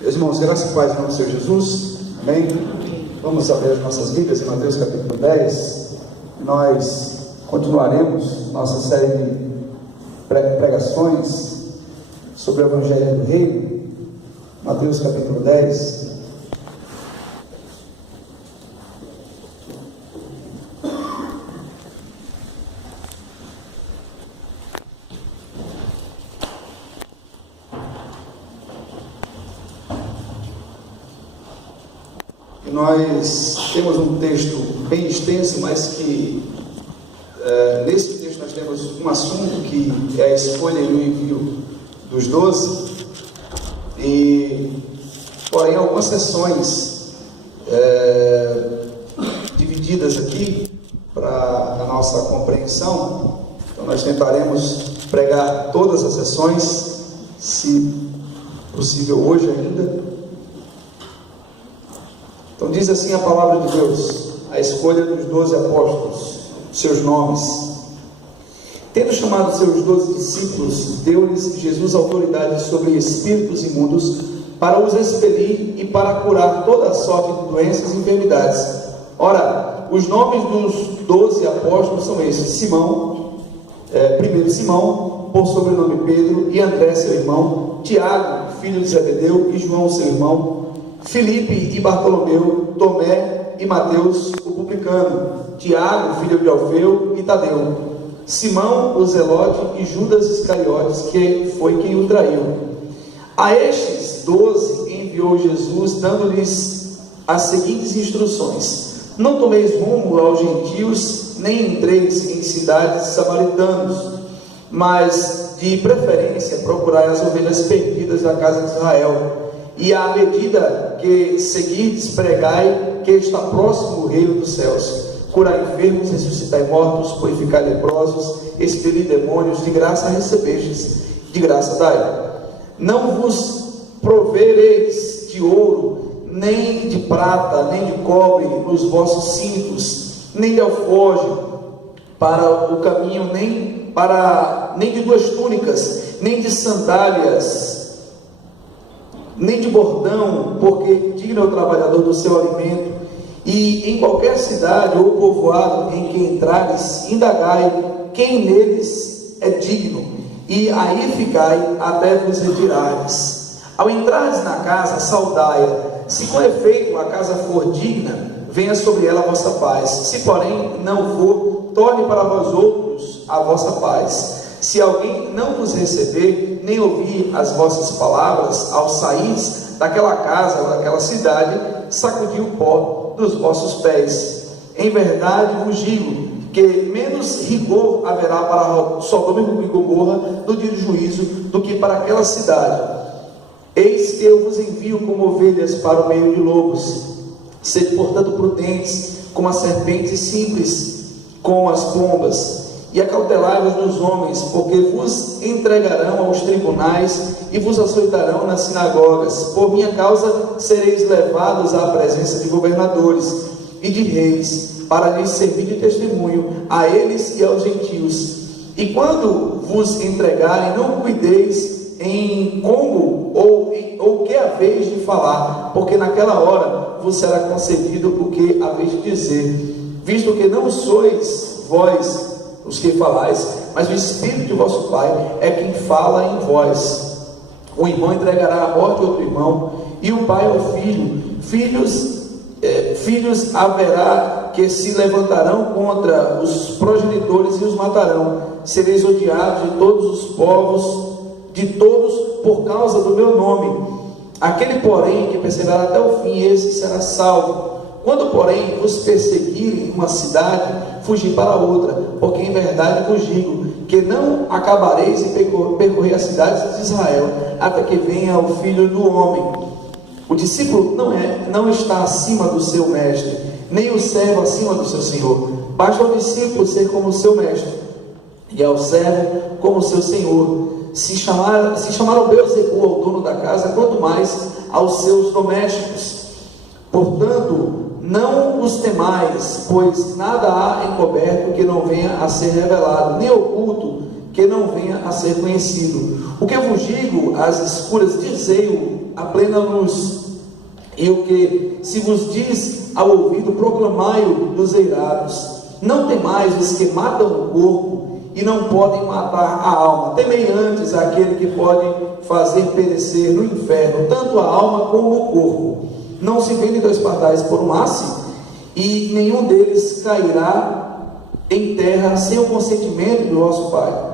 Meus irmãos, graça e paz em nome do Senhor Jesus, amém? Vamos abrir as nossas Bíblias em Mateus capítulo 10. Nós continuaremos nossa série de pregações sobre o Evangelho do Reino. Mateus capítulo 10. Nós temos um texto bem extenso, mas que nesse texto nós temos um assunto que é a escolha e o envio dos 12, porém algumas sessões divididas aqui para a nossa compreensão. Então nós tentaremos pregar todas as sessões, se possível hoje ainda. Então diz assim a palavra de Deus, a escolha dos 12 apóstolos, seus nomes. Tendo chamado seus 12 discípulos, deu-lhes Jesus autoridade sobre espíritos imundos, para os expelir e para curar toda a sorte de doenças e enfermidades. Ora, os nomes dos 12 apóstolos são estes: Simão, primeiro Simão, por sobrenome Pedro, e André seu irmão, Tiago, filho de Zebedeu, e João seu irmão, Filipe e Bartolomeu, Tomé e Mateus, o publicano, Tiago, filho de Alfeu, e Tadeu, Simão, o Zelote, e Judas Iscariotes, que foi quem o traiu. A estes 12 enviou Jesus, dando-lhes as seguintes instruções: não tomeis rumo aos gentios, nem entreis em cidades samaritanos, mas de preferência procurai as ovelhas perdidas da casa de Israel. E à medida que seguirdes, pregai que está próximo o reino dos céus. Curai enfermos, ressuscitai mortos, purificai leprosos, expelir demônios, de graça recebestes, de graça dai. Não vos provereis de ouro, nem de prata, nem de cobre nos vossos cintos, nem de alforje para o caminho, nem de duas túnicas, nem de sandálias, nem de bordão, porque digno é o trabalhador do seu alimento. E em qualquer cidade ou povoado em que entrares, indagai quem neles é digno, e aí ficai até vos retirares. Ao entrares na casa, saudai-a. Se com efeito a casa for digna, venha sobre ela a vossa paz. Se porém não for, torne para vós outros a vossa paz. Se alguém não vos receber, nem ouvir as vossas palavras, ao sair daquela casa ou daquela cidade, sacudi o pó dos vossos pés. Em verdade vos digo que menos rigor haverá para Sodoma e Gomorra no dia do juízo do que para aquela cidade. Eis que eu vos envio como ovelhas para o meio de lobos. Sede, portanto, prudentes como as serpentes, simples como as pombas. E acautelai-vos dos homens, porque vos entregarão aos tribunais e vos açoitarão nas sinagogas. Por minha causa sereis levados à presença de governadores e de reis, para lhes servir de testemunho a eles e aos gentios. E quando vos entregarem, não cuideis em como ou que haveis de falar, porque naquela hora vos será concedido o que haveis de dizer, visto que não sois vós os que falais, mas o Espírito de vosso Pai é quem fala em vós. O irmão entregará à morte outro irmão, e o pai ao filho. Filhos haverá que se levantarão contra os progenitores e os matarão. Sereis odiados de todos os povos, de todos por causa do meu nome. Aquele, porém, que perseverar até o fim, esse será salvo. Quando, porém, vos perseguirem uma cidade, fugi para outra, porque em verdade vos digo que não acabareis em percorrer as cidades de Israel, até que venha o Filho do Homem. O discípulo não está acima do seu mestre, nem o servo acima do seu senhor. Basta ao discípulo ser como o seu mestre, e ao servo como o seu senhor. Se chamaram Beelzebul ao dono da casa, quanto mais aos seus domésticos. Portanto, não os temais, pois nada há encoberto que não venha a ser revelado, nem oculto que não venha a ser conhecido. O que eu vos digo às escuras, dizei-o a plena luz, e o que se vos diz ao ouvido, proclamai-o nos eirados. Não temais os que matam o corpo e não podem matar a alma. Temei antes aquele que pode fazer perecer no inferno tanto a alma como o corpo. Não se vendem 2 pardais por um asse, e nenhum deles cairá em terra sem o consentimento do vosso Pai.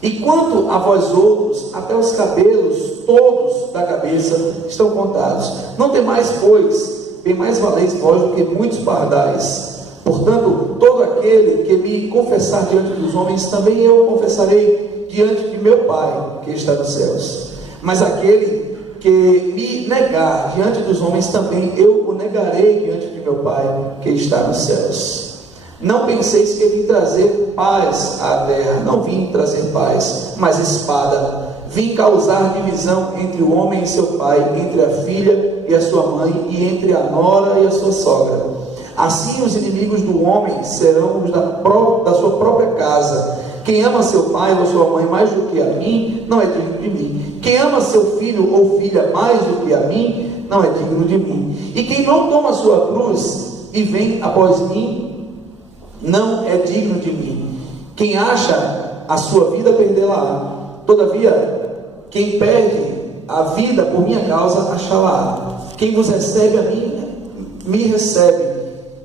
E quanto a vós outros, até os cabelos todos da cabeça estão contados. Não temais, pois, bem mais valeis vós do que muitos pardais. Portanto, todo aquele que me confessar diante dos homens, também eu confessarei diante de meu Pai, que está nos céus. Mas aquele que me negar diante dos homens, também eu o negarei diante de meu Pai, que está nos céus. Não penseis que vim trazer paz à terra. Não vim trazer paz, mas espada. Vim causar divisão entre o homem e seu pai, entre a filha e a sua mãe, e entre a nora e a sua sogra. Assim os inimigos do homem serão os da sua própria casa. Quem ama seu pai ou sua mãe mais do que a mim, não é digno de mim. Quem ama seu filho ou filha mais do que a mim, não é digno de mim. E quem não toma a sua cruz e vem após mim, não é digno de mim. Quem acha a sua vida, perdê-la-á. Todavia, quem perde a vida por minha causa, achá-la-á. Quem vos recebe a mim, me recebe.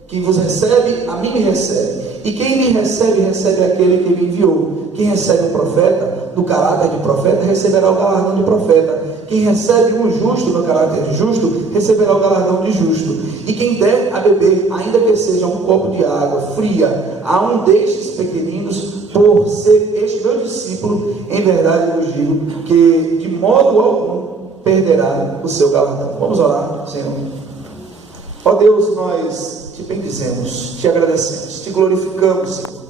Quem vos recebe, a mim me recebe. E quem me recebe, recebe aquele que me enviou. Quem recebe um profeta, no caráter de profeta, receberá o galardão de profeta. Quem recebe um justo no caráter de justo, receberá o galardão de justo. E quem der a beber, ainda que seja um copo de água fria, a um destes pequeninos, por ser este meu discípulo, em verdade vos digo, que de modo algum perderá o seu galardão. Vamos orar, Senhor. Ó Deus, nós te bendizemos, te agradecemos, te glorificamos, Senhor,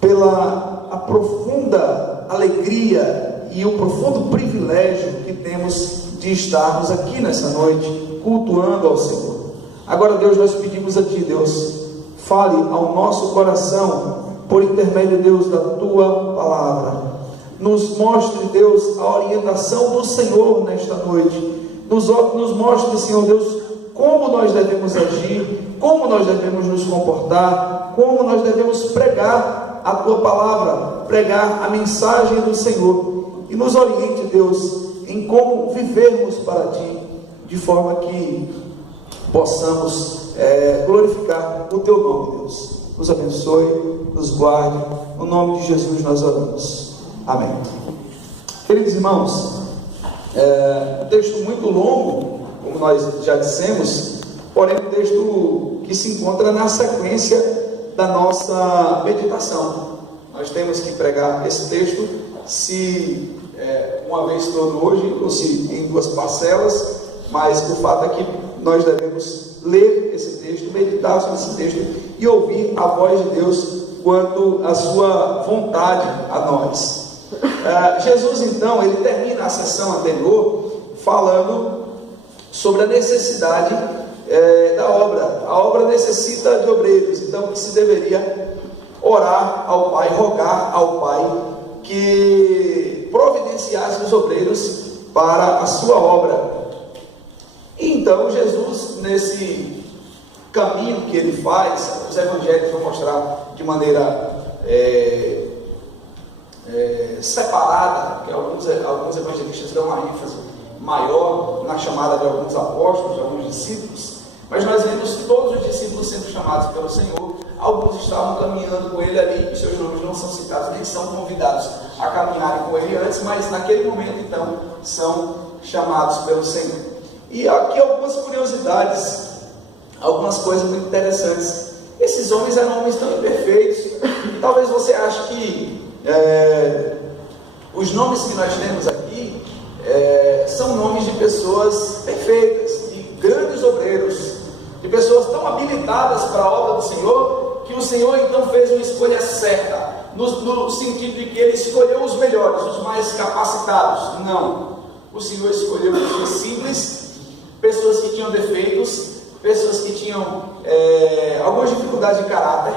pela a profunda alegria e o profundo privilégio que temos de estarmos aqui nessa noite, cultuando ao Senhor. Agora, Deus, nós pedimos a Ti, Deus, fale ao nosso coração, por intermédio, Deus, da Tua palavra. Nos mostre, Deus, a orientação do Senhor nesta noite. Nos mostre, Senhor Deus, como nós devemos agir, como nós devemos nos comportar, como nós devemos pregar a Tua palavra, pregar a mensagem do Senhor. E nos oriente, Deus, em como vivermos para Ti, de forma que possamos glorificar o Teu nome, Deus. Nos abençoe, nos guarde, no nome de Jesus nós oramos. Amém. Queridos irmãos, um texto muito longo, como nós já dissemos, porém um texto que se encontra na sequência da nossa meditação. Nós temos que pregar esse texto, se uma vez todo hoje, ou se em 2 parcelas, mas o fato é que nós devemos ler esse texto, meditar sobre esse texto e ouvir a voz de Deus quanto à sua vontade a nós. Jesus, então, ele termina a sessão anterior falando sobre a necessidade da obra. A obra necessita de obreiros, então que se deveria orar ao Pai, rogar ao Pai que providenciasse os obreiros para a sua obra. E então Jesus, nesse caminho que ele faz, os evangelhos vão mostrar de maneira separada, que alguns evangelistas dão uma ênfase maior na chamada de alguns apóstolos, de alguns discípulos, mas nós vemos todos os discípulos sendo chamados pelo Senhor. Alguns estavam caminhando com ele ali, e seus nomes não são citados, nem são convidados a caminharem com ele antes, mas naquele momento então são chamados pelo Senhor. E aqui algumas curiosidades, algumas coisas muito interessantes. Esses homens eram homens tão imperfeitos, talvez você ache que os nomes que nós temos aqui são nomes de pessoas perfeitas, de grandes obreiros, de pessoas tão habilitadas para a obra do Senhor, que o Senhor então fez uma escolha certa, no sentido de que Ele escolheu os melhores, os mais capacitados. Não, o Senhor escolheu pessoas simples, pessoas que tinham defeitos, pessoas que tinham algumas dificuldades de caráter,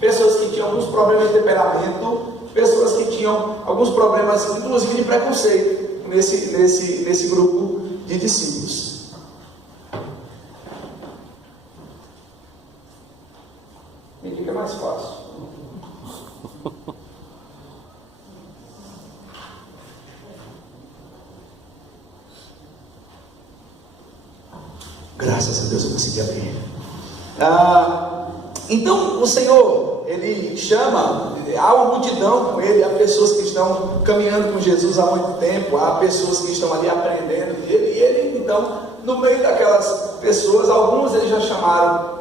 pessoas que tinham alguns problemas de temperamento, pessoas que tinham alguns problemas, inclusive de preconceito, nesse grupo de discípulos. Me diga, é mais fácil. Graças a Deus eu consegui abrir. Então o Senhor, Ele chama, há uma multidão com Ele, há pessoas que estão caminhando com Jesus há muito tempo, há pessoas que estão ali aprendendo dele, e Ele então, no meio daquelas pessoas, alguns Ele já chamaram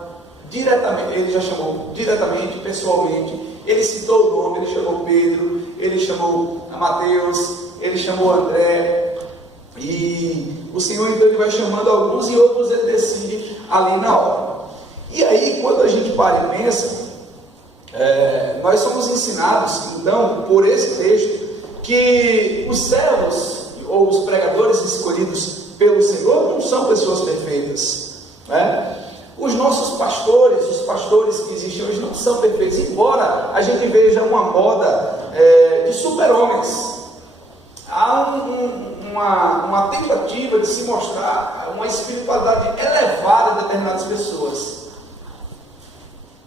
diretamente, Ele já chamou diretamente, pessoalmente, Ele citou o nome, Ele chamou Pedro, Ele chamou Mateus, Ele chamou André, e o Senhor então Ele vai chamando alguns e outros Ele decide ali na hora. E aí quando a gente para e pensa, nós somos ensinados então por esse texto que os servos ou os pregadores escolhidos pelo Senhor não são pessoas perfeitas, né? Os nossos pastores, os pastores que existem hoje não são perfeitos, embora a gente veja uma moda de super-homens. Há uma tentativa de se mostrar uma espiritualidade elevada de determinadas pessoas.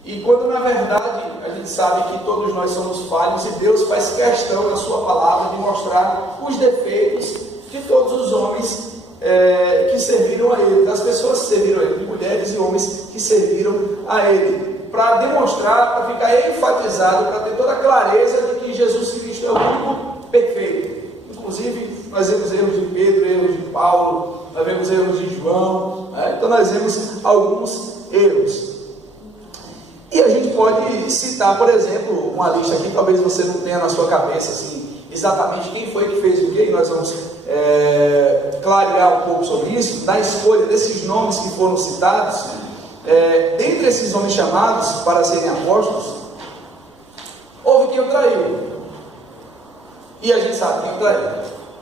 E quando na verdade a gente sabe que todos nós somos falhos e Deus faz questão na sua palavra de mostrar os defeitos de todos os homens que serviram a Ele, das pessoas que serviram a Ele, de mulheres e homens que serviram a Ele, para demonstrar, para ficar enfatizado, para ter toda a clareza de que Jesus Cristo é o único perfeito. Inclusive nós vemos erros de Pedro, erros de Paulo, nós vemos erros de João, né? Então nós vemos alguns erros. E a gente pode citar, por exemplo, uma lista aqui, talvez você não tenha na sua cabeça assim, exatamente quem foi que fez o quê, e nós vamos clarear um pouco sobre isso, na escolha desses nomes que foram citados, dentre esses homens chamados para serem apóstolos, houve quem o traiu, e a gente sabe quem o traiu,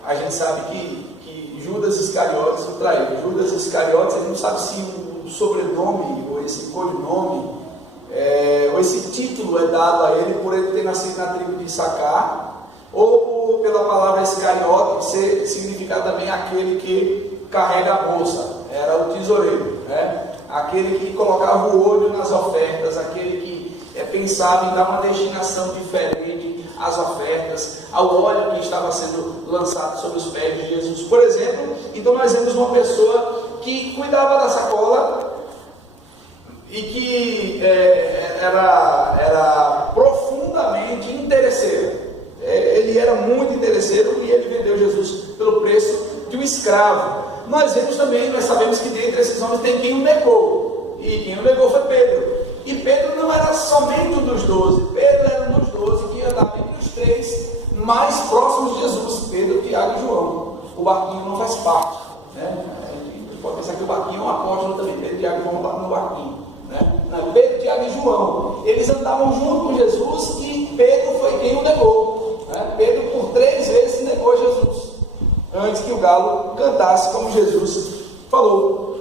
a gente sabe que Judas Iscariotes o traiu. Judas Iscariotes, a gente não sabe se o sobrenome, ou esse codinome, ou esse título é dado a ele por ele ter nascido na tribo de Issacar, ou pela palavra Iscariote ser significar também aquele que carrega a bolsa, era o tesoureiro, né? Aquele que colocava o olho nas ofertas, aquele que pensava em dar uma destinação diferente às ofertas, ao óleo que estava sendo lançado sobre os pés de Jesus, por exemplo. Então nós vemos uma pessoa que cuidava da sacola e que era profundamente interesseiro. Ele era muito interesseiro e ele vendeu Jesus pelo preço de um escravo. Nós vemos também, nós sabemos que dentre esses homens tem quem o negou, e quem o negou foi Pedro. E Pedro não era somente um dos 12, Pedro era um dos 12 que andava entre os 3 mais próximos de Jesus, Pedro, Tiago e João. O barquinho não faz parte, né? A gente pode pensar que o barquinho é um apóstolo também, Pedro, Tiago e João no barquinho, né? Pedro, Tiago e João, eles andavam junto com Jesus e Pedro foi quem o negou, né? Pedro por 3 vezes negou Jesus, antes que o galo cantasse, como Jesus falou.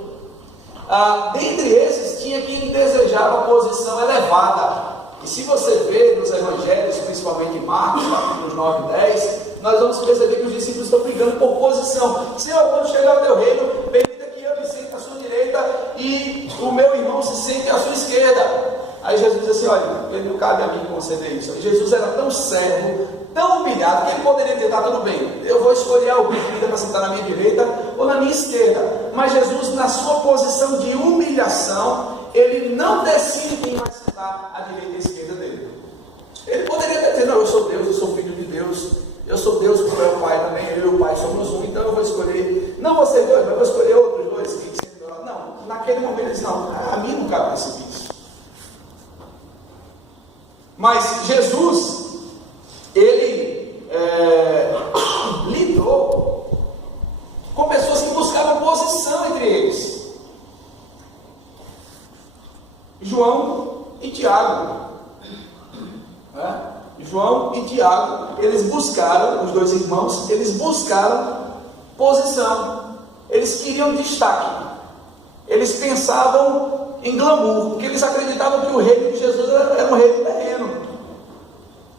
Dentre esses, tinha quem desejava posição elevada. E se você vê nos evangelhos, principalmente em Marcos, capítulos 9 e 10, nós vamos perceber que os discípulos estão brigando por posição. Senhor, quando chegar o teu reino, permita que eu me sente à sua direita e o meu irmão se sente à sua esquerda. Aí Jesus disse assim, olha, ele não cabe a mim conceder isso. E Jesus era tão servo, tão humilhado, que ele poderia ter, tá tudo bem, eu vou escolher alguém para sentar na minha direita ou na minha esquerda. Mas Jesus, na sua posição de humilhação, ele não decide quem vai sentar à direita e à esquerda dele. Ele poderia ter dito, não, eu sou Deus, eu sou filho de Deus, eu sou Deus, porque é o Pai também, eu e o Pai somos um, então eu vou escolher, não você dois, mas eu vou escolher outros 2 que sentam lá. Não, naquele momento ele disse, não, a mim não cabe precipício. Mas Jesus, ele lidou com pessoas que buscavam posição entre eles. João e Tiago, né? João e Tiago, eles buscaram, os 2 irmãos, eles buscaram posição, eles queriam destaque, eles pensavam em glamour, porque eles acreditavam que o reino de Jesus era um reino terreno.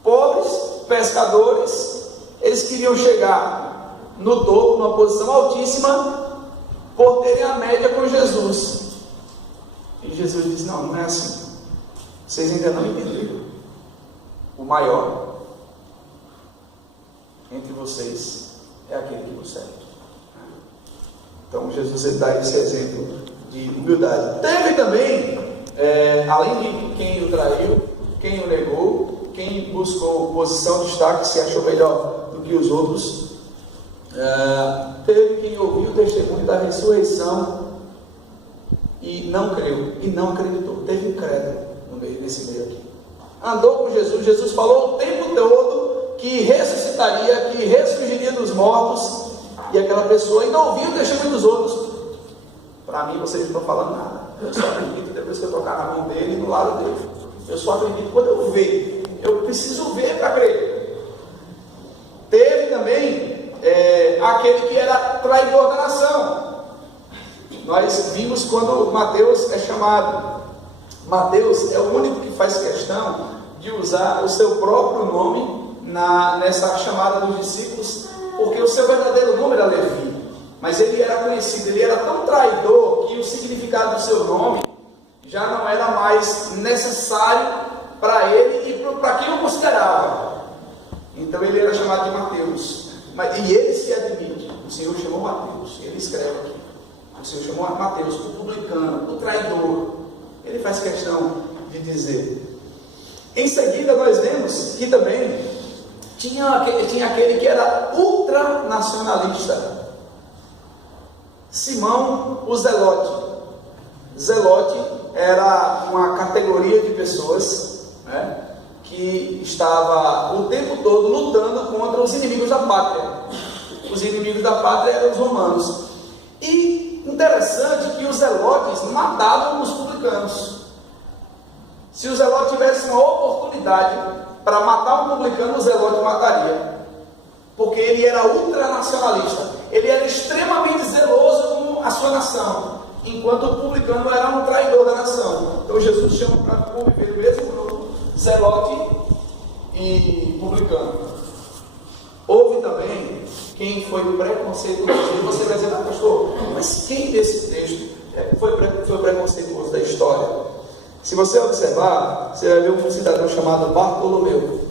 Pobres, pescadores, eles queriam chegar no topo, numa posição altíssima, por terem a média com Jesus. E Jesus diz: não, não é assim. Vocês ainda não entenderam. O maior entre vocês é aquele que vos serve. Então Jesus, ele dá esse exemplo de humildade. Teve também, além de quem o traiu, quem o negou, quem buscou posição, destaque, se achou melhor do que os outros, teve quem ouviu o testemunho da ressurreição e não creu, e não acreditou. Teve um credo nesse meio aqui. Andou com Jesus, Jesus falou o tempo todo que ressuscitaria, que ressurgiria dos mortos, e aquela pessoa ainda ouviu o testemunho dos outros. Para mim, vocês não estão falando nada. Eu só acredito depois que eu tocar na mão dele e no lado dele. Eu só acredito quando eu ver. Eu preciso ver para crer. Teve também aquele que era traidor da nação. Nós vimos quando Mateus é chamado. Mateus é o único que faz questão de usar o seu próprio nome nessa chamada dos discípulos, porque o seu verdadeiro nome era Levi. Mas ele era conhecido, ele era tão traidor que o significado do seu nome já não era mais necessário para ele e para quem o considerava. Então ele era chamado de Mateus. E ele se admite: o Senhor chamou Mateus. Ele escreve aqui: o Senhor chamou Mateus, o publicano, o traidor. Ele faz questão de dizer. Em seguida nós vemos que também tinha aquele que era ultranacionalista, Simão o Zelote. Zelote era uma categoria de pessoas, né, que estava o tempo todo lutando contra os inimigos da pátria. Os inimigos da pátria eram os romanos. E interessante que os zelotes matavam os publicanos. Se o zelote tivesse uma oportunidade para matar um publicano, o zelote mataria, porque ele era ultranacionalista, ele era extremamente zeloso com a sua nação, enquanto o publicano era um traidor da nação. Então Jesus chama para conviver o mesmo grupo, zelote e publicano. Houve também quem foi preconceituoso. E você vai dizer: ah, pastor, mas quem desse texto foi preconceituoso da história? Se você observar, você vai ver um cidadão chamado Bartolomeu.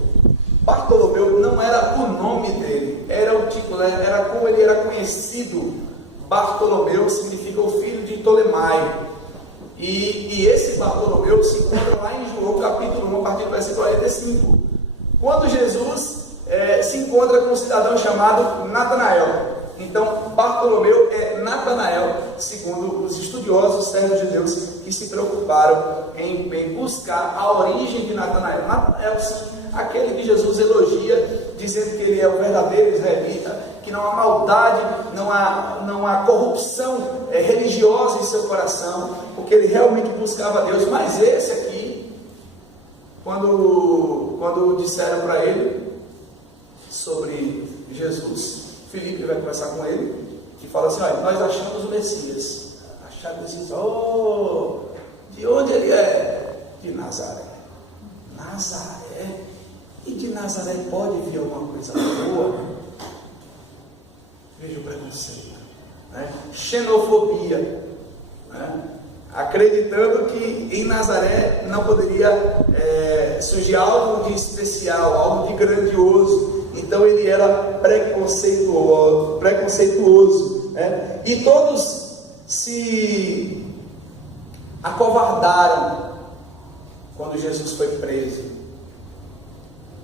Bartolomeu não era o nome dele, era o título, era como ele era conhecido. Bartolomeu significa o filho de Ptolemaio. E esse Bartolomeu se encontra lá em João capítulo 1, a partir do versículo 45. Quando Jesus se encontra com um cidadão chamado Natanael. Então Bartolomeu é Natanael, segundo os estudiosos servos de Deus que se preocuparam em buscar a origem de Natanael. Natanael, aquele que Jesus elogia, dizendo que ele é o verdadeiro israelita, que não há maldade, não há corrupção religiosa em seu coração, porque ele realmente buscava Deus. Mas esse aqui, quando disseram para ele sobre Jesus, Filipe vai conversar com ele e fala assim: olha, nós achamos o Messias. Acharam assim: oh, de onde ele é? De Nazaré. Nazaré? E de Nazaré pode vir alguma coisa boa? Veja o preconceito, né? Xenofobia, né? Acreditando que em Nazaré não poderia surgir algo de especial, algo de grandioso. Então ele era preconceituoso, né? E todos se acovardaram quando Jesus foi preso.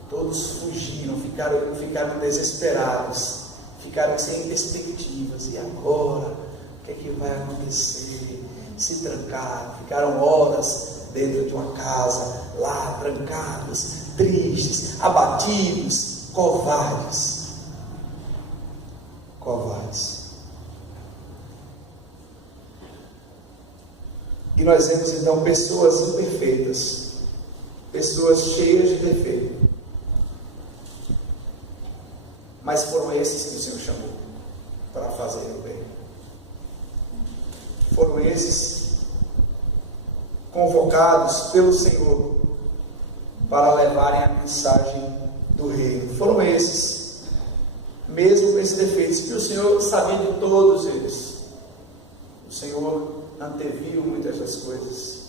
Todos fugiram, ficaram desesperados, ficaram sem perspectivas. E agora? O que é que vai acontecer? Se trancaram, ficaram horas dentro de uma casa, lá trancados, tristes, abatidos, covardes. E nós vemos então pessoas imperfeitas, pessoas cheias de defeito, mas foram esses que o Senhor chamou para fazer o bem. Foram esses convocados pelo Senhor para levarem a mensagem do reino. Foram esses, mesmo com esses defeitos, que o Senhor sabia de todos eles. Senhor anteviu muitas das coisas.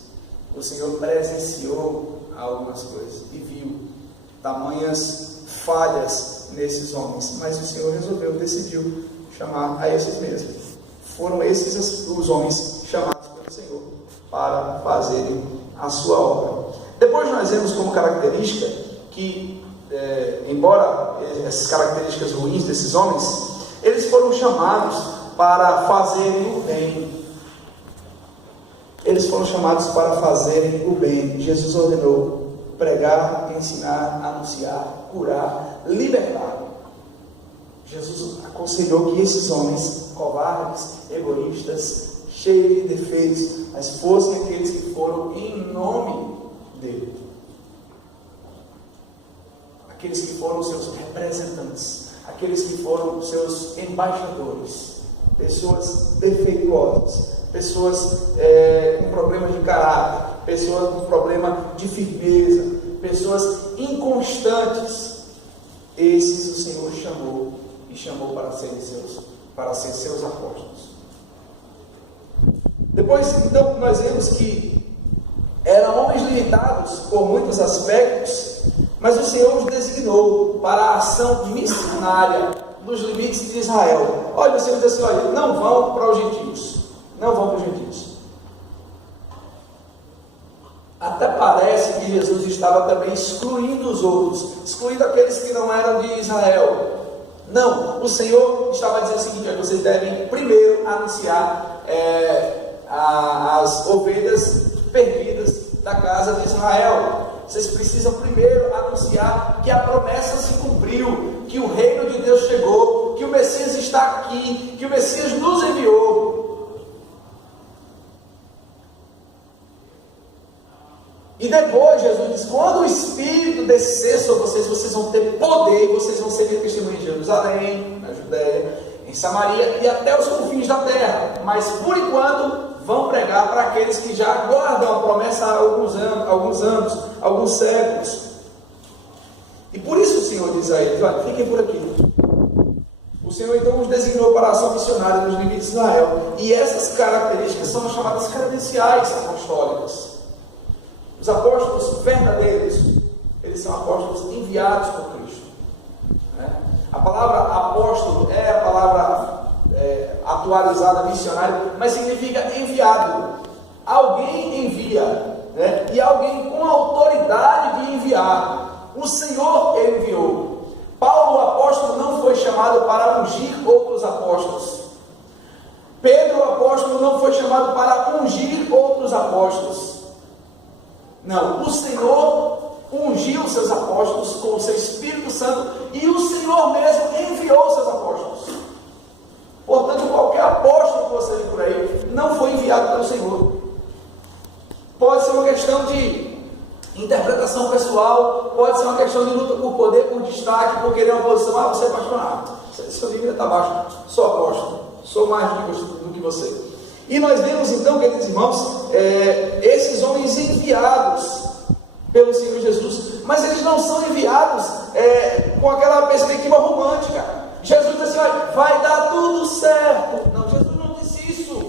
O Senhor presenciou algumas coisas e viu tamanhas falhas nesses homens. Mas o Senhor decidiu chamar a esses mesmos. Foram esses os homens chamados pelo Senhor para fazerem a sua obra. Depois nós vemos como característica que, embora essas características ruins desses homens, eles foram chamados para fazerem o bem. Eles foram chamados para fazerem o bem. Jesus ordenou pregar, ensinar, anunciar, curar, libertar. Jesus aconselhou que esses homens covardes, egoístas, cheios de defeitos, mas fossem aqueles que foram em nome dele. Aqueles que foram seus representantes, aqueles que foram seus embaixadores, pessoas defeituosas, pessoas com problemas de caráter, pessoas com problema de firmeza, pessoas inconstantes. Esses o Senhor chamou e chamou para ser seus apóstolos. Depois, então, nós vemos que eram homens limitados por muitos aspectos, mas o Senhor os designou para a ação missionária nos limites de Israel. Olha, o Senhor diz assim: olha, não vão para os gentios. Não vão para os gentios. Até parece que Jesus estava também excluindo os outros, excluindo aqueles que não eram de Israel. Não, o Senhor estava dizendo o seguinte: vocês devem primeiro anunciar as ovelhas perdidas da casa de Israel. Vocês precisam primeiro anunciar que a promessa se cumpriu, que o reino de Deus chegou, que o Messias está aqui, que o Messias nos enviou. E depois Jesus diz: quando o Espírito descer sobre vocês, vocês vão ter poder, e vocês vão ser testemunhas em Jerusalém, na Judéia, em Samaria e até os confins da terra. Mas por enquanto vão pregar para aqueles que já aguardam a promessa há alguns anos, alguns séculos. E por isso o Senhor diz a eles: olha, fiquem por aqui. O Senhor então os designou para a ação missionária nos limites de Israel. E essas características são as chamadas credenciais apostólicas. Os apóstolos verdadeiros, eles são apóstolos enviados por Cristo. A palavra apóstolo é a palavra atualizada, missionário, mas significa enviado. Alguém envia, e alguém com autoridade de enviar. O Senhor enviou. Paulo, o apóstolo, não foi chamado para ungir outros apóstolos. Pedro, o apóstolo, não foi chamado para ungir outros apóstolos. Não, o Senhor ungiu os seus apóstolos com o seu Espírito Santo e o Senhor mesmo enviou os seus apóstolos. Portanto, qualquer apóstolo que você vê por aí não foi enviado pelo Senhor. Pode ser uma questão de interpretação pessoal, pode ser uma questão de luta por poder, por destaque, por querer uma posição. Você é pastor, seu nível está baixo, sou apóstolo, sou mais do que você. E nós vemos então, queridos irmãos, esses homens enviados pelo Senhor Jesus, mas eles não são enviados com aquela perspectiva romântica. Jesus disse assim: olha, vai dar tudo certo. Não, Jesus não disse isso.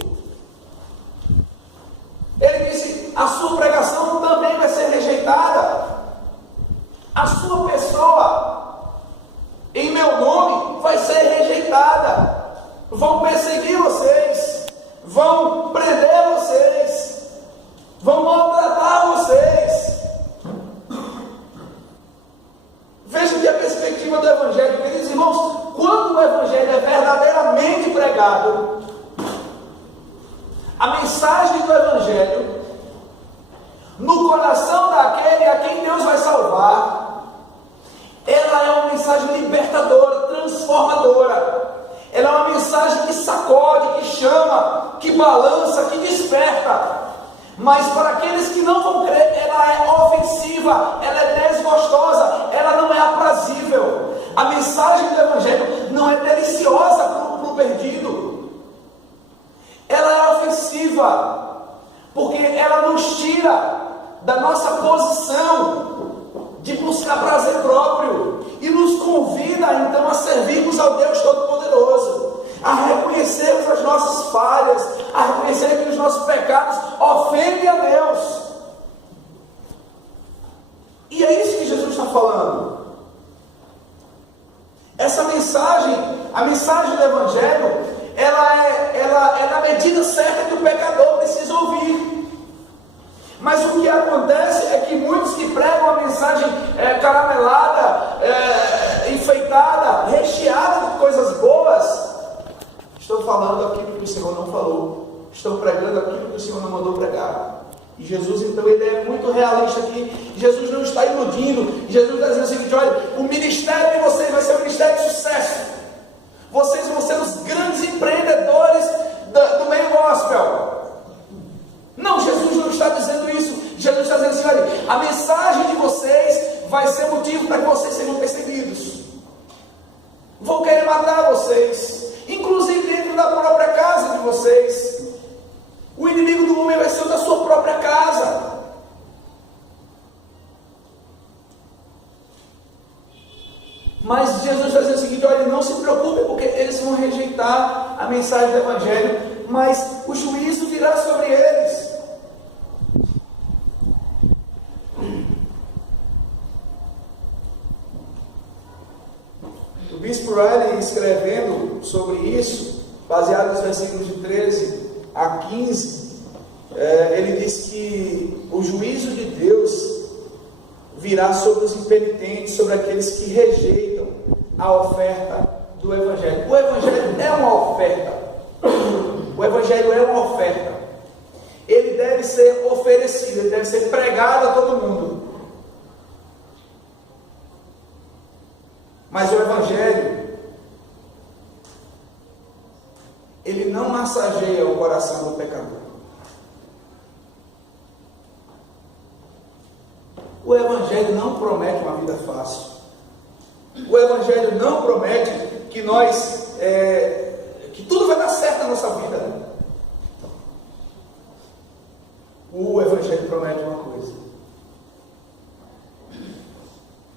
Ele disse: a sua pregação também vai ser rejeitada. A sua pessoa, em meu nome, vai ser rejeitada. Vão perseguir vocês, vão prender vocês, vão maltratar vocês. Veja que a perspectiva do Evangelho, queridos irmãos, quando o Evangelho é verdadeiramente pregado, a mensagem do Evangelho, no coração daquele a quem Deus vai salvar, ela é uma mensagem libertadora, transformadora. Ela é uma mensagem que sacode, que chama, que balança, que desperta. Mas para aqueles que não vão crer, ela é ofensiva, ela é desgostosa, ela não é aprazível. A mensagem do Evangelho não é deliciosa para o perdido. Ela é ofensiva, porque ela nos tira da nossa posição de buscar prazer próprio e nos convida então a servirmos ao Deus Todo-Poderoso, a reconhecermos as nossas nossas falhas, a reconhecer que os nossos pecados ofendem a Deus. E é isso que Jesus está falando. Essa mensagem, a mensagem do Evangelho, ela é na medida certa que o pecador precisa ouvir. Mas o que acontece é que muitos que pregam a mensagem caramelada, enfeitada, recheada de coisas boas, estão falando aquilo que o Senhor não falou, estão pregando aquilo que o Senhor não mandou pregar. E Jesus, então, ele é muito realista aqui. Jesus não está iludindo. Jesus está dizendo o seguinte: olha, o ministério de vocês vai ser um ministério de sucesso. Vocês vão ser os grandes empreendedores do meio gospel. Não, Jesus não está dizendo isso. Jesus está dizendo assim: olha, a mensagem de vocês vai ser motivo para que vocês sejam perseguidos. Vão querer matar vocês, inclusive dentro da própria casa de vocês. O inimigo do homem vai ser o da sua própria casa. Mas Jesus está dizendo o seguinte: olha, não se preocupe, porque eles vão rejeitar a mensagem do Evangelho, mas o juízo virá sobre eles. O Bispo Riley, escrevendo sobre isso, baseado nos versículos de 13 a 15, ele diz que o juízo de Deus virá sobre os impenitentes, sobre aqueles que rejeitam a oferta do Evangelho. O Evangelho é uma oferta. O Evangelho é uma oferta. Ele deve ser oferecido, ele deve ser pregado a todo mundo. Mas o Evangelho, ele não massageia o coração do pecador. O Evangelho não promete uma vida fácil. O Evangelho não promete que que tudo vai dar certo na nossa vida. O Evangelho promete uma coisa: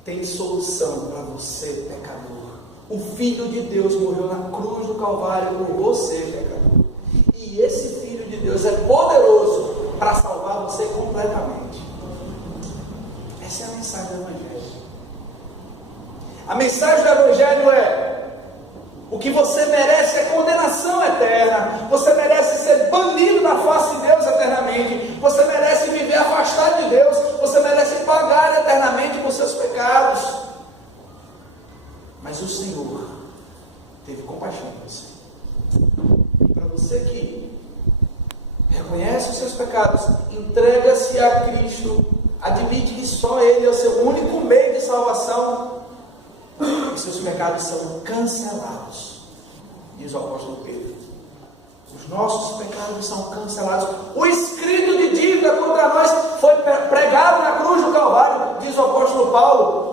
tem solução para você, pecador. O Filho de Deus morreu na cruz do Calvário por você, pecador. E esse Filho de Deus é poderoso para salvar você completamente. Essa é a mensagem do Evangelho. A mensagem do Evangelho é: o que você merece é condenação eterna. Você merece ser banido da face de Deus eternamente. Você merece viver afastado de Deus. Você merece pagar eternamente por seus pecados. Mas o Senhor teve compaixão de você. Para você que reconhece os seus pecados, entrega-se a Cristo, admite que só Ele é o seu único meio de salvação, e seus pecados são cancelados. Diz o apóstolo Pedro: os nossos pecados são cancelados. O escrito de dívida contra nós foi pregado na cruz do Calvário. Diz o apóstolo Paulo: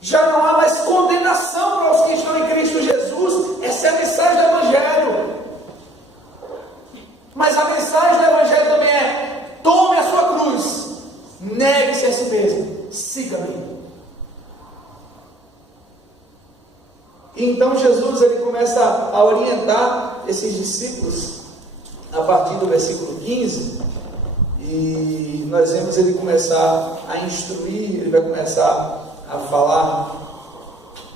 já não há mais condenação para os que estão em Cristo Jesus. Essa é a mensagem do Evangelho. Mas a mensagem do Evangelho também é: tome a sua cruz, negue-se a si mesmo, siga-me. Então Jesus, ele começa a orientar esses discípulos a partir do versículo 15, e nós vemos ele começar a instruir, ele vai começar a falar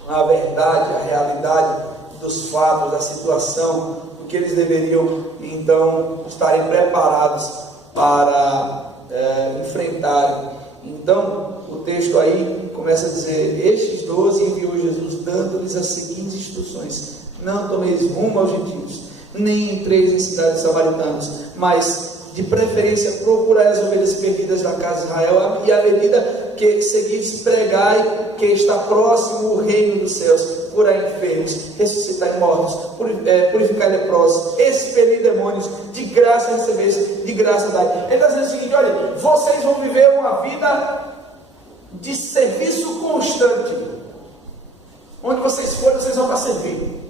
a verdade, a realidade dos fatos, da situação, o que eles deveriam então estarem preparados para enfrentarem. Então o texto aí começa a dizer: estes 12 enviou Jesus, dando-lhes as seguintes instruções: não tomeis rumo aos gentios, nem entreis em cidades samaritanas, mas de preferência procurai as ovelhas perdidas da casa de Israel, e à medida que seguis, pregai que está próximo o reino dos céus, curai enfermos, ressuscitai mortos, purificai leprosos, expelir demônios, de graça recebeis, de graça dai. Ele está dizendo o seguinte: olha, vocês vão viver uma vida de serviço constante. Onde vocês forem, vocês vão para servir.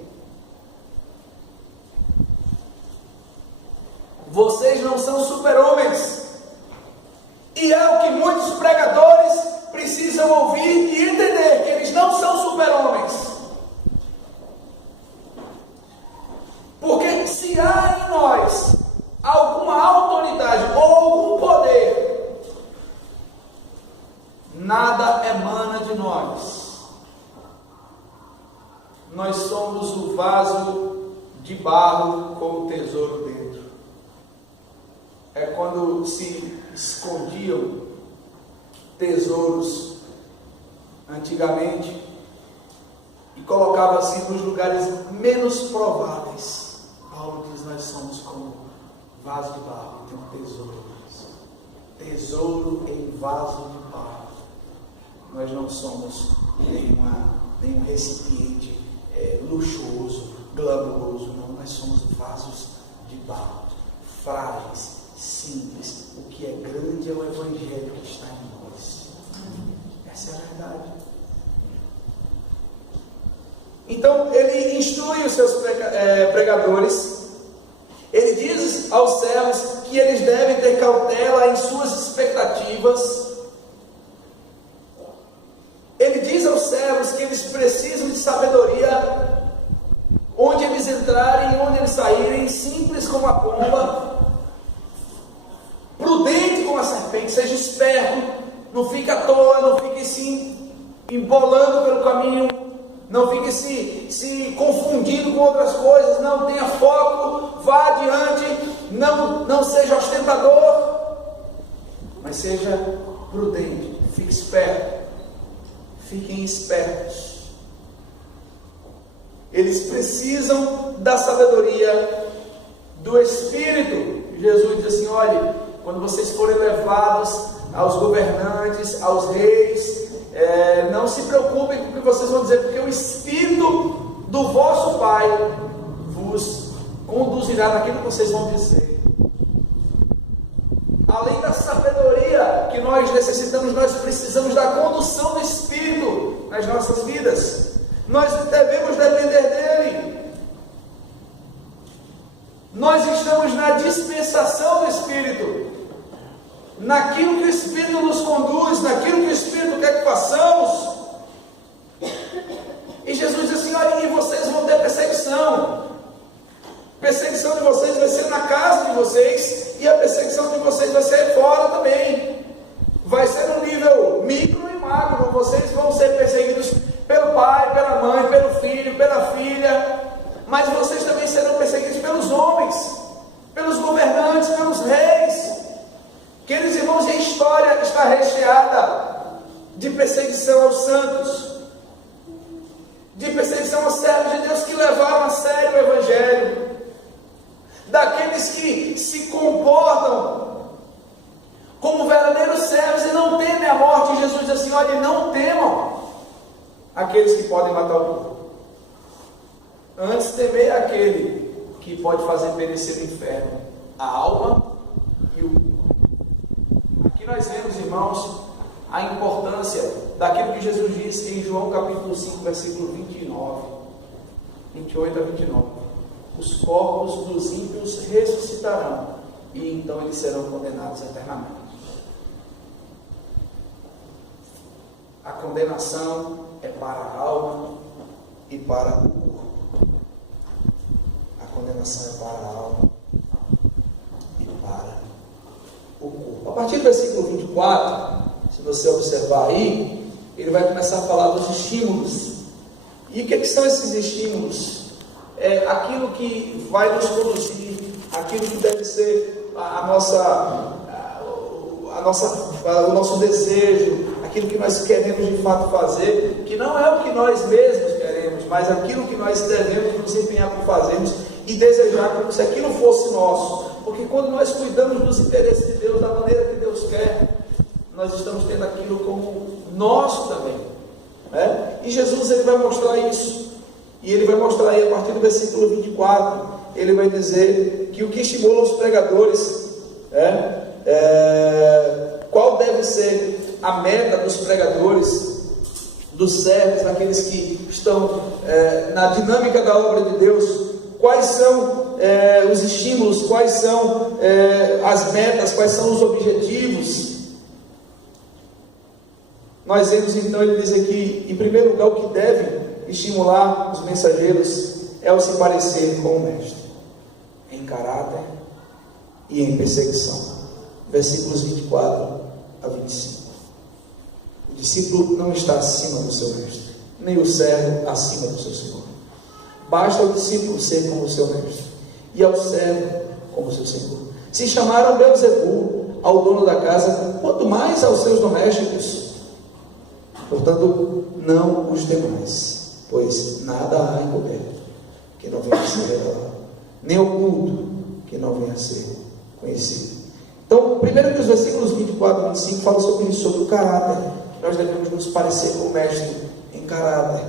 Vocês não são super-homens. E é o que muitos pregadores precisam ouvir e entender, que eles não são super-homens. se há em nós alguma autoridade ou algum poder, nada emana de nós. Nós somos o vaso de barro com o tesouro dentro. É quando se escondiam tesouros antigamente e colocava assim nos lugares menos prováveis. Paulo diz: nós somos como vaso de barro, tem um tesouro. Tesouro em vaso de barro. Nós não somos nenhum recipiente luxuoso, glamouroso, não. Nós somos vasos de barro, frágeis, simples. O que é grande é o Evangelho que está em nós. Essa é a verdade. Então ele instrui os seus pregadores. Ele diz aos servos que eles devem ter cautela em suas expectativas. Ele diz aos servos que eles precisam de sabedoria, onde eles entrarem, onde eles saírem, simples como a pomba, prudente como a serpente. Seja esperto, não fique à toa, não fique se embolando pelo caminho, não fique se confundindo com outras coisas. Não, tenha foco, vá adiante, não seja ostentador, mas seja prudente, fique esperto. Fiquem espertos. Eles precisam da sabedoria do Espírito. Jesus diz assim: olhe, quando vocês forem levados aos governantes, aos reis, não se preocupem com o que vocês vão dizer, porque o Espírito do vosso Pai vos conduzirá naquilo que vocês vão dizer. Além da sabedoria que nós necessitamos, nós precisamos da condução do Espírito nas nossas vidas. Nós devemos depender dele. Nós estamos na dispensação do Espírito, naquilo que o Espírito nos conduz, naquilo que o Espírito quer que façamos. E Jesus diz assim: olha, e vocês vão ter perseguição. Perseguição de vocês vai ser na casa de vocês, e a perseguição de vocês vai ser fora também. Vai ser no nível micro e macro. Vocês vão ser perseguidos pelo pai, pela mãe, pelo filho, pela filha, mas vocês também serão perseguidos pelos homens, pelos governantes, pelos reis. Queridos irmãos, a história está recheada de perseguição aos santos, de perseguição aos servos de Deus que levaram a sério o Evangelho, daqueles que se comportam como verdadeiros servos e não temem a morte. E Jesus diz assim: olha, não temam aqueles que podem matar o corpo, antes temer aquele que pode fazer perecer no inferno a alma e o corpo. Aqui nós vemos, irmãos, a importância daquilo que Jesus disse em João capítulo 5, versículo 28 a 29. Os corpos dos ímpios ressuscitarão, e então eles serão condenados eternamente. A condenação é para a alma e para o corpo. A condenação é para a alma e para o corpo. A partir do versículo 24, se você observar aí, ele vai começar a falar dos estímulos. E o que são esses estímulos? É aquilo que vai nos conduzir, aquilo que deve ser o nosso desejo, aquilo que nós queremos de fato fazer, que não é o que nós mesmos queremos, mas aquilo que nós devemos nos empenhar por fazermos e desejar como se aquilo fosse nosso. Porque quando nós cuidamos dos interesses de Deus, da maneira que Deus quer, nós estamos tendo aquilo como nosso também, né? E Jesus, ele vai mostrar isso. E ele vai mostrar aí, a partir do versículo 24, ele vai dizer que o que estimula os pregadores, qual deve ser a meta dos pregadores, dos servos, daqueles que estão na dinâmica da obra de Deus. Quais são os estímulos, quais são as metas, quais são os objetivos. Nós vemos então, ele diz aqui, em primeiro lugar, o que deve estimular os mensageiros é o se parecer com o Mestre. em caráter e em perseguição. Versículos 24 a 25. O discípulo não está acima do seu mestre, nem o servo acima do seu senhor. Basta ao discípulo ser como o seu mestre, e ao servo como o seu senhor. Se chamaram Beelzebul ao dono da casa, quanto mais aos seus domésticos. Portanto, não os demais, pois nada há encoberto que não venha a ser revelado, nem oculto que não venha a ser conhecido. Então, primeiro que os versículos 24 e 25 falam sobre isso, sobre o caráter. Nós devemos nos parecer com o mestre em caráter,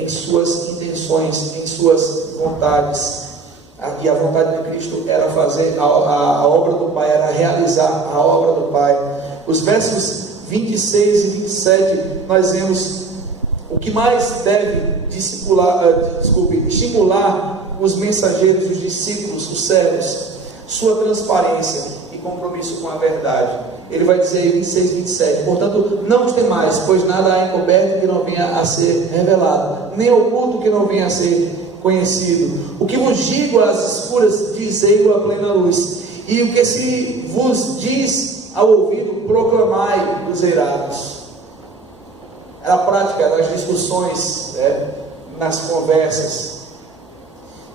em suas intenções, em suas vontades. E a vontade de Cristo era fazer a obra do Pai, era realizar a obra do Pai. Os versos 26 e 27, nós vemos o que mais deve estimular os mensageiros, os discípulos, os servos, sua transparência e compromisso com a verdade. Ele vai dizer aí 26 e 27, portanto, não os demais, pois nada há encoberto que não venha a ser revelado, nem oculto que não venha a ser conhecido. O que vos digo às escuras, dizei-o à plena luz, e o que se vos diz ao ouvido, proclamai os eirados. Era a prática nas discussões, nas conversas,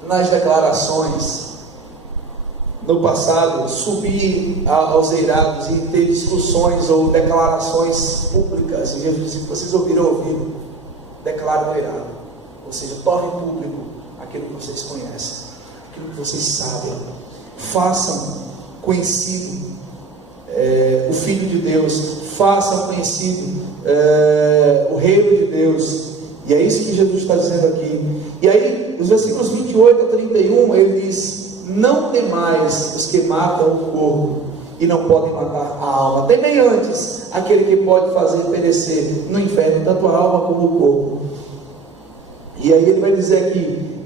nas declarações. No passado, subir aos eirados e ter discussões ou declarações públicas. E Jesus disse: vocês ouviram ouvir, declarem o eirado. Ou seja, tornem público aquilo que vocês conhecem, aquilo que vocês sabem. Façam conhecido o Filho de Deus, façam conhecido o reino de Deus. E é isso que Jesus está dizendo aqui. E aí, nos versículos 28 a 31, ele diz: não temais os que matam o corpo e não podem matar a alma. Temei antes aquele que pode fazer perecer no inferno tanto a alma como o corpo. E aí ele vai dizer aqui: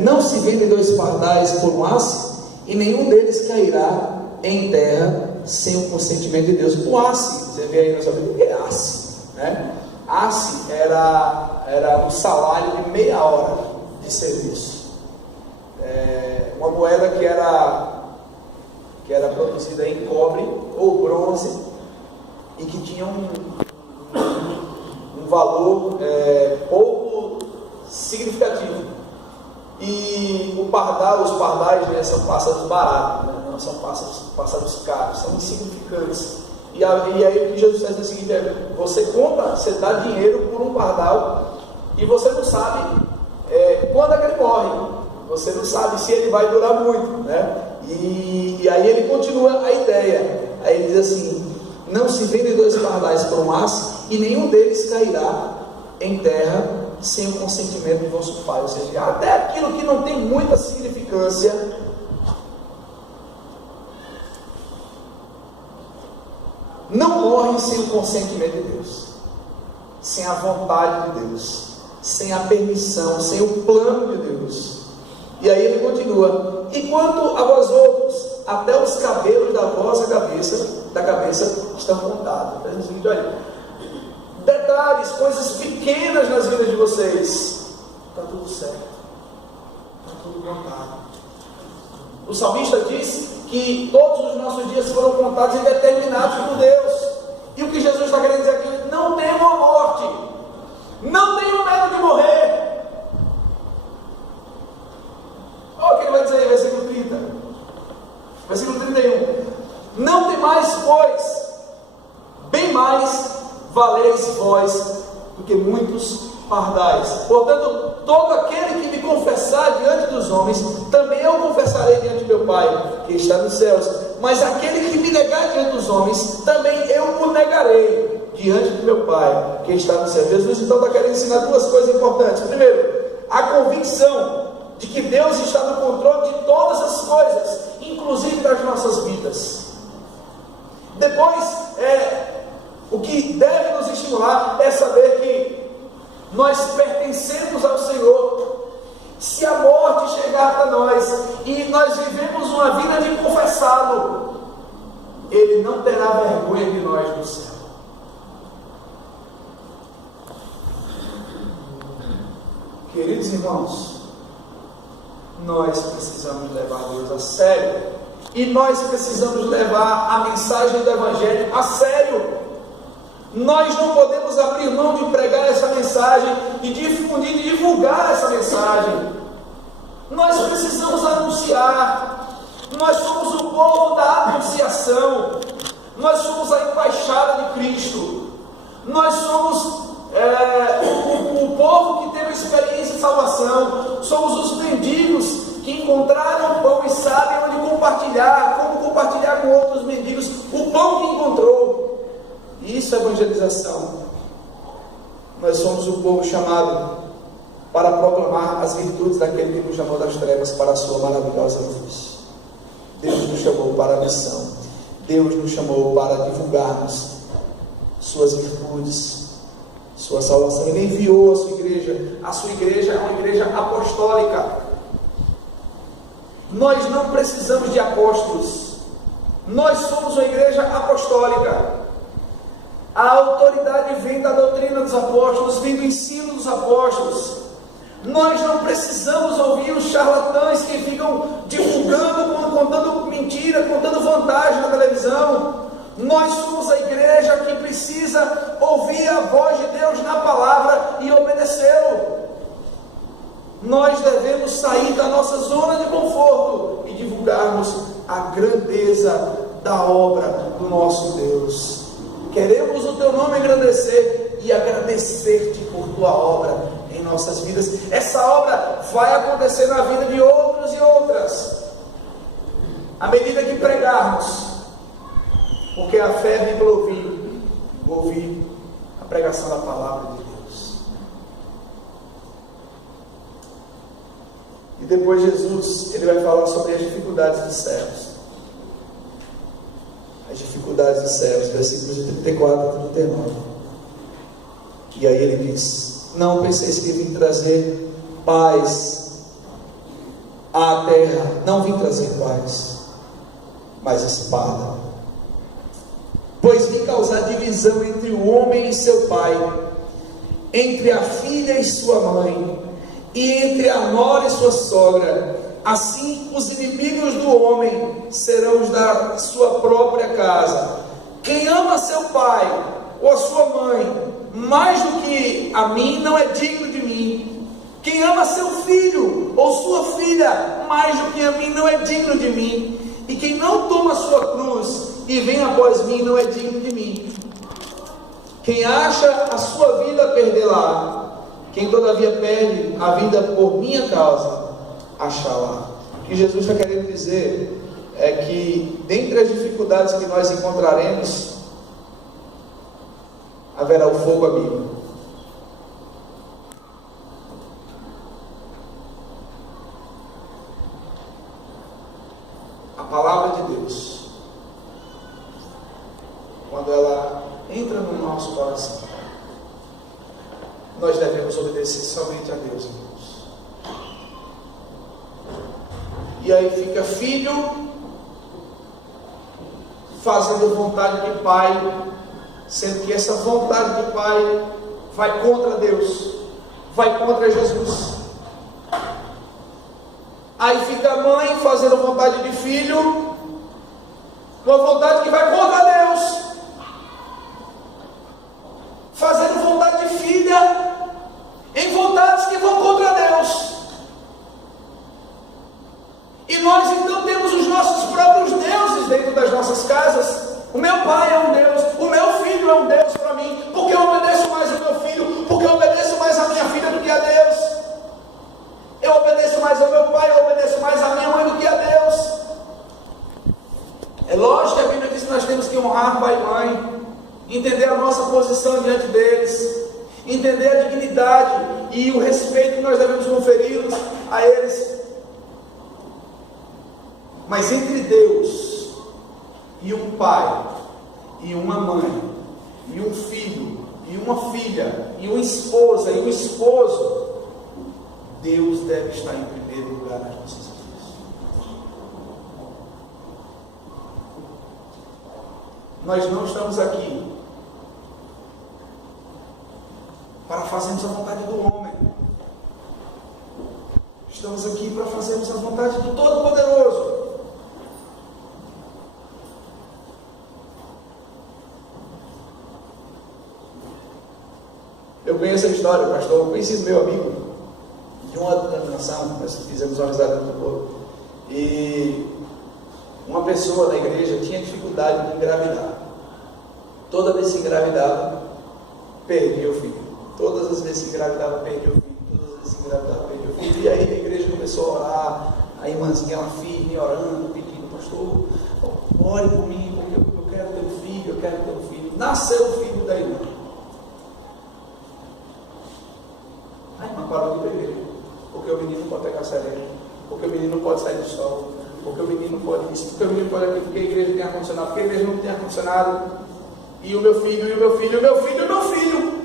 não se vendem 2 pardais por um haste, e nenhum deles cairá em terra sem o consentimento de Deus. O haste, você vê aí na sua Bíblia, o que é haste? Haste era um salário de meia hora de serviço. Uma moeda que era produzida em cobre ou bronze e que tinha um valor pouco significativo. E os pardais, são pássaros baratos, não são pássaros caros, são insignificantes. E aí o que Jesus faz é o seguinte: você compra, você dá dinheiro por um pardal e você não sabe quando é que ele morre. Você não sabe se ele vai durar muito, E aí ele continua a ideia. Aí ele diz assim: não se vendem 2 pardais por um haste, e nenhum deles cairá em terra sem o consentimento do vosso Pai. Ou seja, até aquilo que não tem muita significância, não morre sem o consentimento de Deus, sem a vontade de Deus, sem a permissão, sem o plano de Deus. E aí ele continua: e quanto a vós outros, até os cabelos da vossa cabeça estão contados. Faz o seguinte: olha, detalhes, coisas pequenas nas vidas de vocês, está tudo certo, está tudo contado. O salmista diz que todos os nossos dias foram contados e determinados por Deus. E o que Jesus está querendo dizer aqui: não temam a morte, não tenham medo de morrer. Olha o que ele vai dizer aí, versículo 30, versículo 31: não temais, pois, bem mais valeis vós do que muitos pardais. Portanto, todo aquele que me confessar diante dos homens, também eu confessarei diante de meu Pai, que está nos céus. Mas aquele que me negar diante dos homens, também eu o negarei diante de meu Pai, que está nos céus. Jesus então está querendo ensinar 2 coisas importantes. Primeiro, a convicção de que Deus está no controle de todas as coisas, inclusive das nossas vidas. Depois, o que deve nos estimular é saber que nós pertencemos ao Senhor. Se a morte chegar para nós e nós vivemos uma vida de confessá-lo, Ele não terá vergonha de nós no céu. Queridos irmãos, nós precisamos levar Deus a sério. E nós precisamos levar a mensagem do Evangelho a sério. Nós não podemos abrir mão de pregar essa mensagem, de difundir, de divulgar essa mensagem. Nós precisamos anunciar. Nós somos o povo da anunciação. Nós somos a embaixada de Cristo. Nós somos o povo que teve a experiência de salvação. Somos os mendigos que encontraram o pão e sabem onde compartilhar, como compartilhar com outros mendigos o pão que encontrou. Isso é evangelização. Nós somos o povo chamado para proclamar as virtudes daquele que nos chamou das trevas para a sua maravilhosa luz. Deus nos chamou para a missão. Deus nos chamou para divulgarmos suas virtudes, sua salvação. Ele enviou a sua igreja. A sua igreja é uma igreja apostólica. Nós não precisamos de apóstolos. Nós somos uma igreja apostólica. A autoridade vem da doutrina dos apóstolos, vem do ensino dos apóstolos. Nós não precisamos ouvir os charlatães que ficam divulgando, contando mentira, contando vantagem na televisão. Nós somos a igreja que precisa ouvir a voz de Deus na palavra e obedecê-lo. Nós devemos sair da nossa zona de conforto e divulgarmos a grandeza da obra do nosso Deus. Queremos o teu nome engrandecer e agradecer-te por tua obra em nossas vidas. Essa obra vai acontecer na vida de outros e outras, à medida que pregarmos, porque a fé vem pelo ouvir a pregação da palavra de Deus. E depois Jesus, ele vai falar sobre as dificuldades dos céus. As dificuldades dos céus, versículos 34 a 39. E aí ele diz: não penseis que vim trazer paz à terra. Não vim trazer paz, mas espada. Pois vim causar divisão entre o homem e seu pai, entre a filha e sua mãe, e entre a nora e sua sogra. Assim os inimigos do homem serão os da sua própria casa. Quem ama seu pai ou a sua mãe mais do que a mim não é digno de mim. Quem ama seu filho ou sua filha mais do que a mim não é digno de mim. E quem não toma sua cruz e vem após mim não é digno de mim. Quem acha a sua vida, perdê-la. Quem todavia perde a vida por minha causa, achá-la. O que Jesus está querendo dizer é que, dentre as dificuldades que nós encontraremos, haverá o fogo amigo. A palavra de Deus, quando ela entra no nosso coração, nós devemos obedecer somente a Deus, irmãos. E aí fica filho fazendo vontade de pai, sendo que essa vontade de pai vai contra Deus, vai contra Jesus. Aí fica a mãe fazendo vontade de filho, uma vontade que vai contra Deus, fazendo vontade de filha, em vontades que vão contra Deus. E nós então temos os nossos próprios deuses dentro das nossas casas. O meu pai é um Deus, o meu filho é um Deus para mim, porque eu obedeço mais ao meu filho, porque eu obedeço mais à minha filha do que a Deus. Eu obedeço mais ao meu pai, eu obedeço mais à minha mãe do que a Deus. É lógico que a Bíblia diz que nós temos que honrar pai e mãe, entender a nossa posição diante deles, entender a dignidade e o respeito que nós devemos conferir a eles. Mas entre Deus e um pai, e uma mãe, e um filho, e uma filha, e uma esposa, e um esposo, Deus deve estar em primeiro lugar nas nossas vidas. Nós não estamos aqui para fazermos a vontade do homem. Estamos aqui para fazermos a vontade do Todo-Poderoso. Eu conheço a história, pastor. Eu conheci meu amigo de uma denominação. Nós fizemos uma amizade muito boa. E uma pessoa na igreja tinha dificuldade de engravidar. Toda vez que engravidava, perdia o filho. Todas as vezes que engravidava, perdia o filho. Todas as vezes que engravidava, perdia o filho. E aí a igreja começou a orar. A irmãzinha, ela firme, orando, pedindo: pastor, ore por mim, porque eu quero ter um filho, eu quero ter um filho. Nasceu o filho da irmã. A irmã parou de beber, porque o menino pode pegar sereno, porque o menino pode sair do sol, porque o menino pode isso, porque o menino pode aquilo, porque a igreja tem ar-condicionado, porque a igreja não tem ar-condicionado. E o meu filho, e o meu filho, e o meu filho, e o meu filho.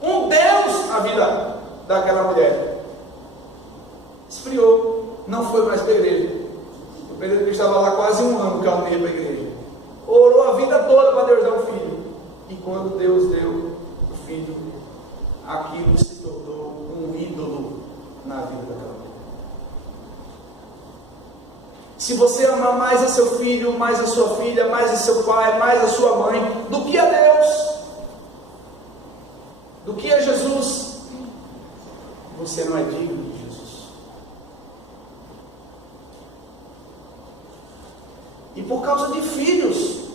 Um Deus na vida daquela mulher. Esfriou, não foi mais para a igreja. O período que estava lá quase um ano, que ela não ia para a igreja. Orou a vida toda para Deus dar um filho. E quando Deus deu o filho, aquilo se tornou um ídolo na vida daquela mulher. Se você ama mais a seu filho, mais a sua filha, mais a seu pai, mais a sua mãe, do que a Deus, do que a Jesus, você não é digno de Jesus. E por causa de filhos,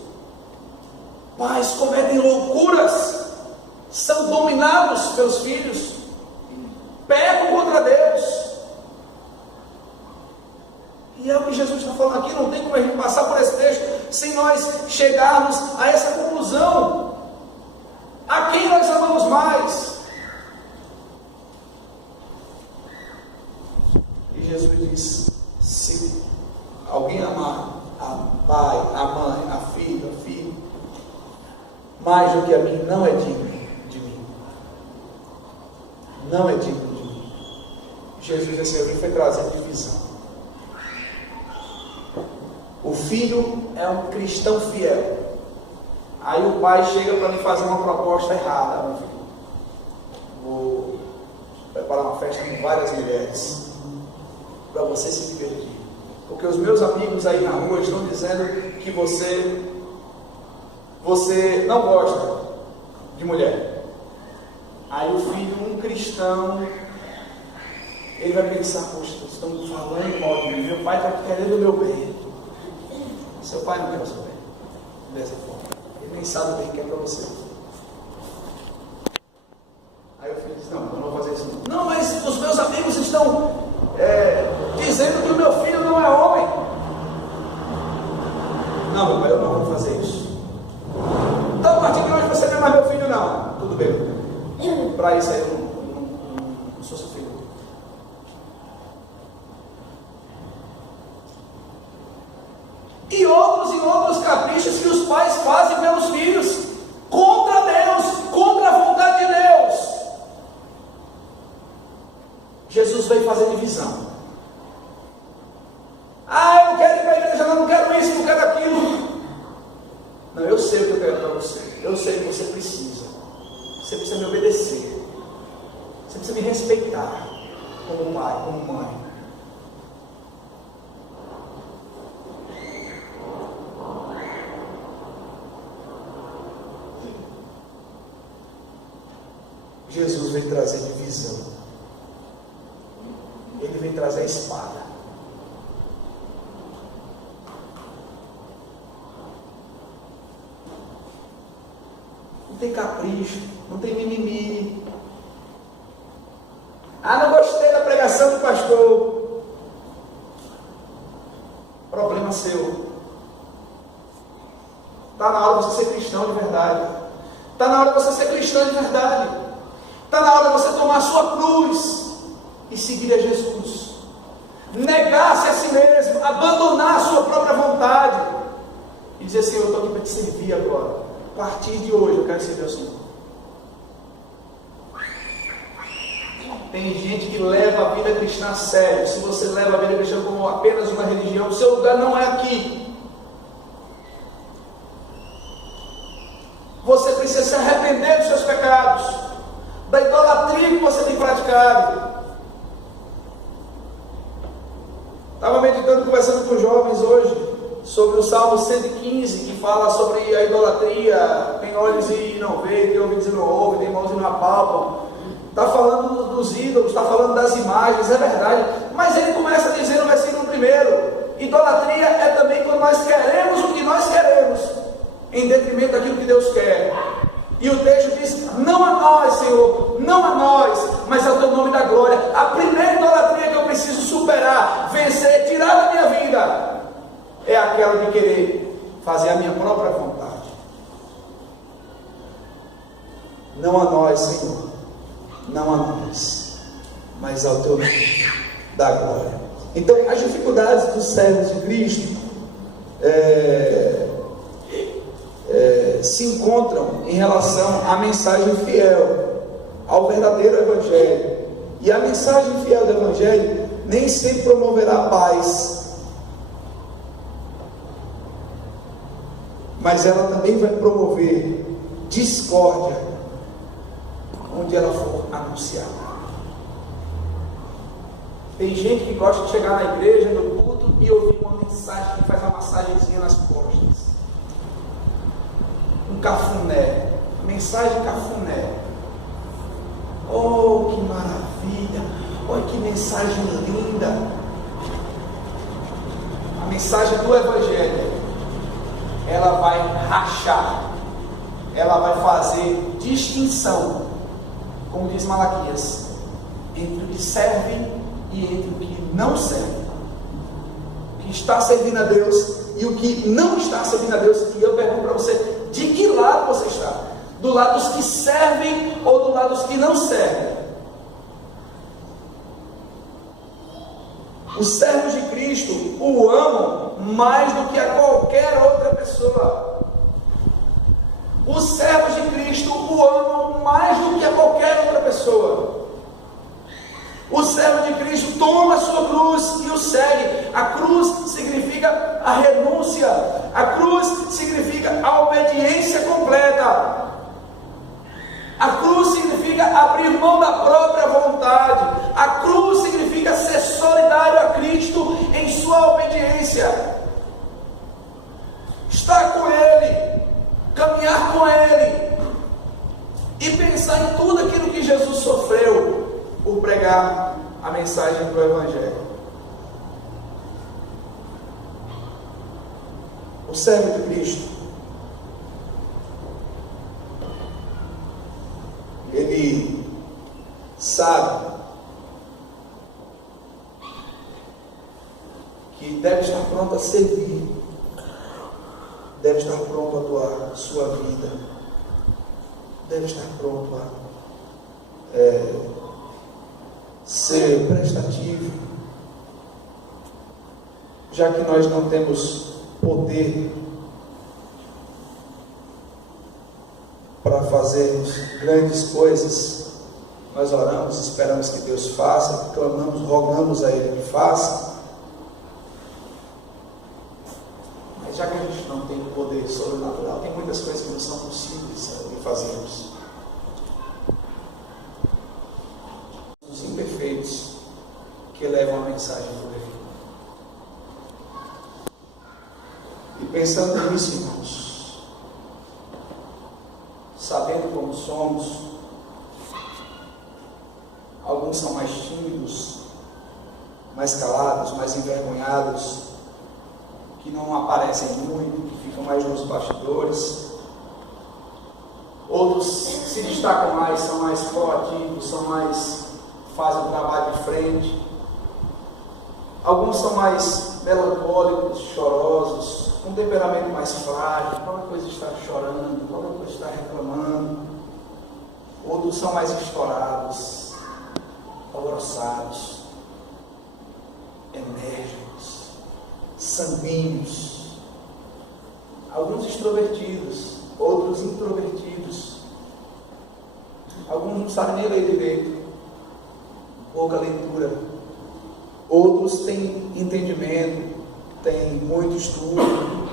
pais cometem loucuras, são dominados pelos filhos, pecam contra Deus. E é o que Jesus está falando aqui. Não tem como a gente passar por esse texto sem nós chegarmos a essa conclusão. A quem nós amamos mais? E Jesus diz: se alguém amar a pai, a mãe, a filha, o filho, mais do que a mim, não é digno de mim. Não é digno de mim. Jesus disse: alguém foi trazer divisão. O filho é um cristão fiel. Aí o pai chega para me fazer uma proposta errada: meu filho, vou preparar uma festa com várias mulheres para você se divertir, porque os meus amigos aí na rua estão dizendo que você não gosta de mulher. Aí o filho, um cristão, ele vai pensar: poxa, estão falando mal de mim, meu pai está querendo o meu bem. Seu pai não quer o seu bem dessa forma. Ele nem sabe o bem que é para você. Aí o filho diz: não, eu não vou fazer isso não. Não, mas os meus amigos estão dizendo que o meu filho não é homem. Não, meu pai, eu não vou fazer isso. Então, a partir de hoje você não é mais meu filho, não. Tudo bem. Para isso aí eu não sou seu filho. E outros caprichos que os pais fazem pelos filhos, contra Deus, contra a vontade de Deus. Jesus veio fazer divisão. Eu não quero ir para a igreja, não quero isso, não quero aquilo. Não, eu sei o que eu quero para você. Eu sei que você precisa. Você precisa me obedecer. Você precisa me respeitar como pai, como mãe. Jesus vem trazer divisão. Ele vem trazer a espada. Não tem capricho, não tem mimimi. Não gostei da pregação do pastor. Problema seu. Está na hora de você ser cristão de verdade. Está na hora de você ser cristão de verdade. Está na hora de você tomar a sua cruz e seguir a Jesus. Negar-se a si mesmo, abandonar a sua própria vontade e dizer: Senhor, eu estou aqui para te servir agora. A partir de hoje eu quero servir ao Senhor. Tem gente que leva a vida cristã a sério. Se você leva a vida cristã como apenas uma religião, o seu lugar não é aqui. Você precisa se arrepender dos seus pecados, da idolatria que você tem praticado. comentando, conversando com jovens hoje, sobre o Salmo 115, que fala sobre a idolatria. Tem olhos e não vê, tem ouvidos e não ouve, tem mãos e não apalpam. Está falando dos ídolos, está falando das imagens, é verdade. Mas ele começa a dizer no versículo 1: idolatria é também quando nós queremos o que nós queremos, em detrimento daquilo que Deus quer. E o texto diz: não a nós, Senhor, não a nós, mas ao teu nome da glória. A primeira idolatria que eu preciso superar, vencer, tirar da minha vida, é aquela de querer fazer a minha própria vontade. Não a nós, Senhor, não a nós, mas ao teu nome da glória. Então, as dificuldades dos servos de Cristo se encontram em relação à mensagem fiel, ao verdadeiro Evangelho. E a mensagem fiel do Evangelho nem sempre promoverá paz, mas ela também vai promover discórdia onde ela for anunciada. Tem gente que gosta de chegar na igreja, no culto, e ouvir uma mensagem que faz uma massagenzinha nas costas. Um cafuné, mensagem cafuné. Oh, que maravilha! Olha que mensagem linda! A mensagem do Evangelho, ela vai rachar, ela vai fazer distinção, como diz Malaquias, entre o que serve e entre o que não serve, o que está servindo a Deus e o que não está servindo a Deus. E eu pergunto para você, de que lado você está? Do lado dos que servem ou do lado dos que não servem? Os servos de Cristo o amam mais do que a qualquer outra pessoa. Os servos de Cristo o amam mais do que a qualquer outra pessoa. O servo de Cristo toma a sua cruz e o segue. A cruz significa a renúncia. A cruz significa a obediência completa. A cruz significa abrir mão da própria vontade. A cruz significa ser solidário a Cristo em sua obediência. Estar com Ele, caminhar com Ele e pensar em tudo aquilo que Jesus sofreu por pregar a mensagem do Evangelho. O servo de Cristo, ele sabe que deve estar pronto a servir, deve estar pronto a doar sua vida, deve estar pronto a ser prestativo, já que nós não temos poder para fazermos grandes coisas. Nós oramos, esperamos que Deus faça, clamamos, rogamos a Ele que faça, mas já que a gente não tem poder sobrenatural, tem muitas coisas que não são possíveis de fazermos. Os imperfeitos que levam a mensagem do Evangelho. E pensando nisso, irmãos, sabendo como somos, alguns são mais tímidos, mais calados, mais envergonhados, que não aparecem muito, que ficam mais nos bastidores. Outros se destacam mais, são mais proativos, fazem o trabalho de frente. Alguns são mais melancólicos, chorosos, com um temperamento mais frágil, qualquer coisa está chorando, qualquer coisa está reclamando. Outros são mais estourados, alvoroçados, enérgicos, sanguíneos. Alguns extrovertidos, outros introvertidos. Alguns não sabem nem ler direito, pouca leitura. Outros têm entendimento, têm muito estudo.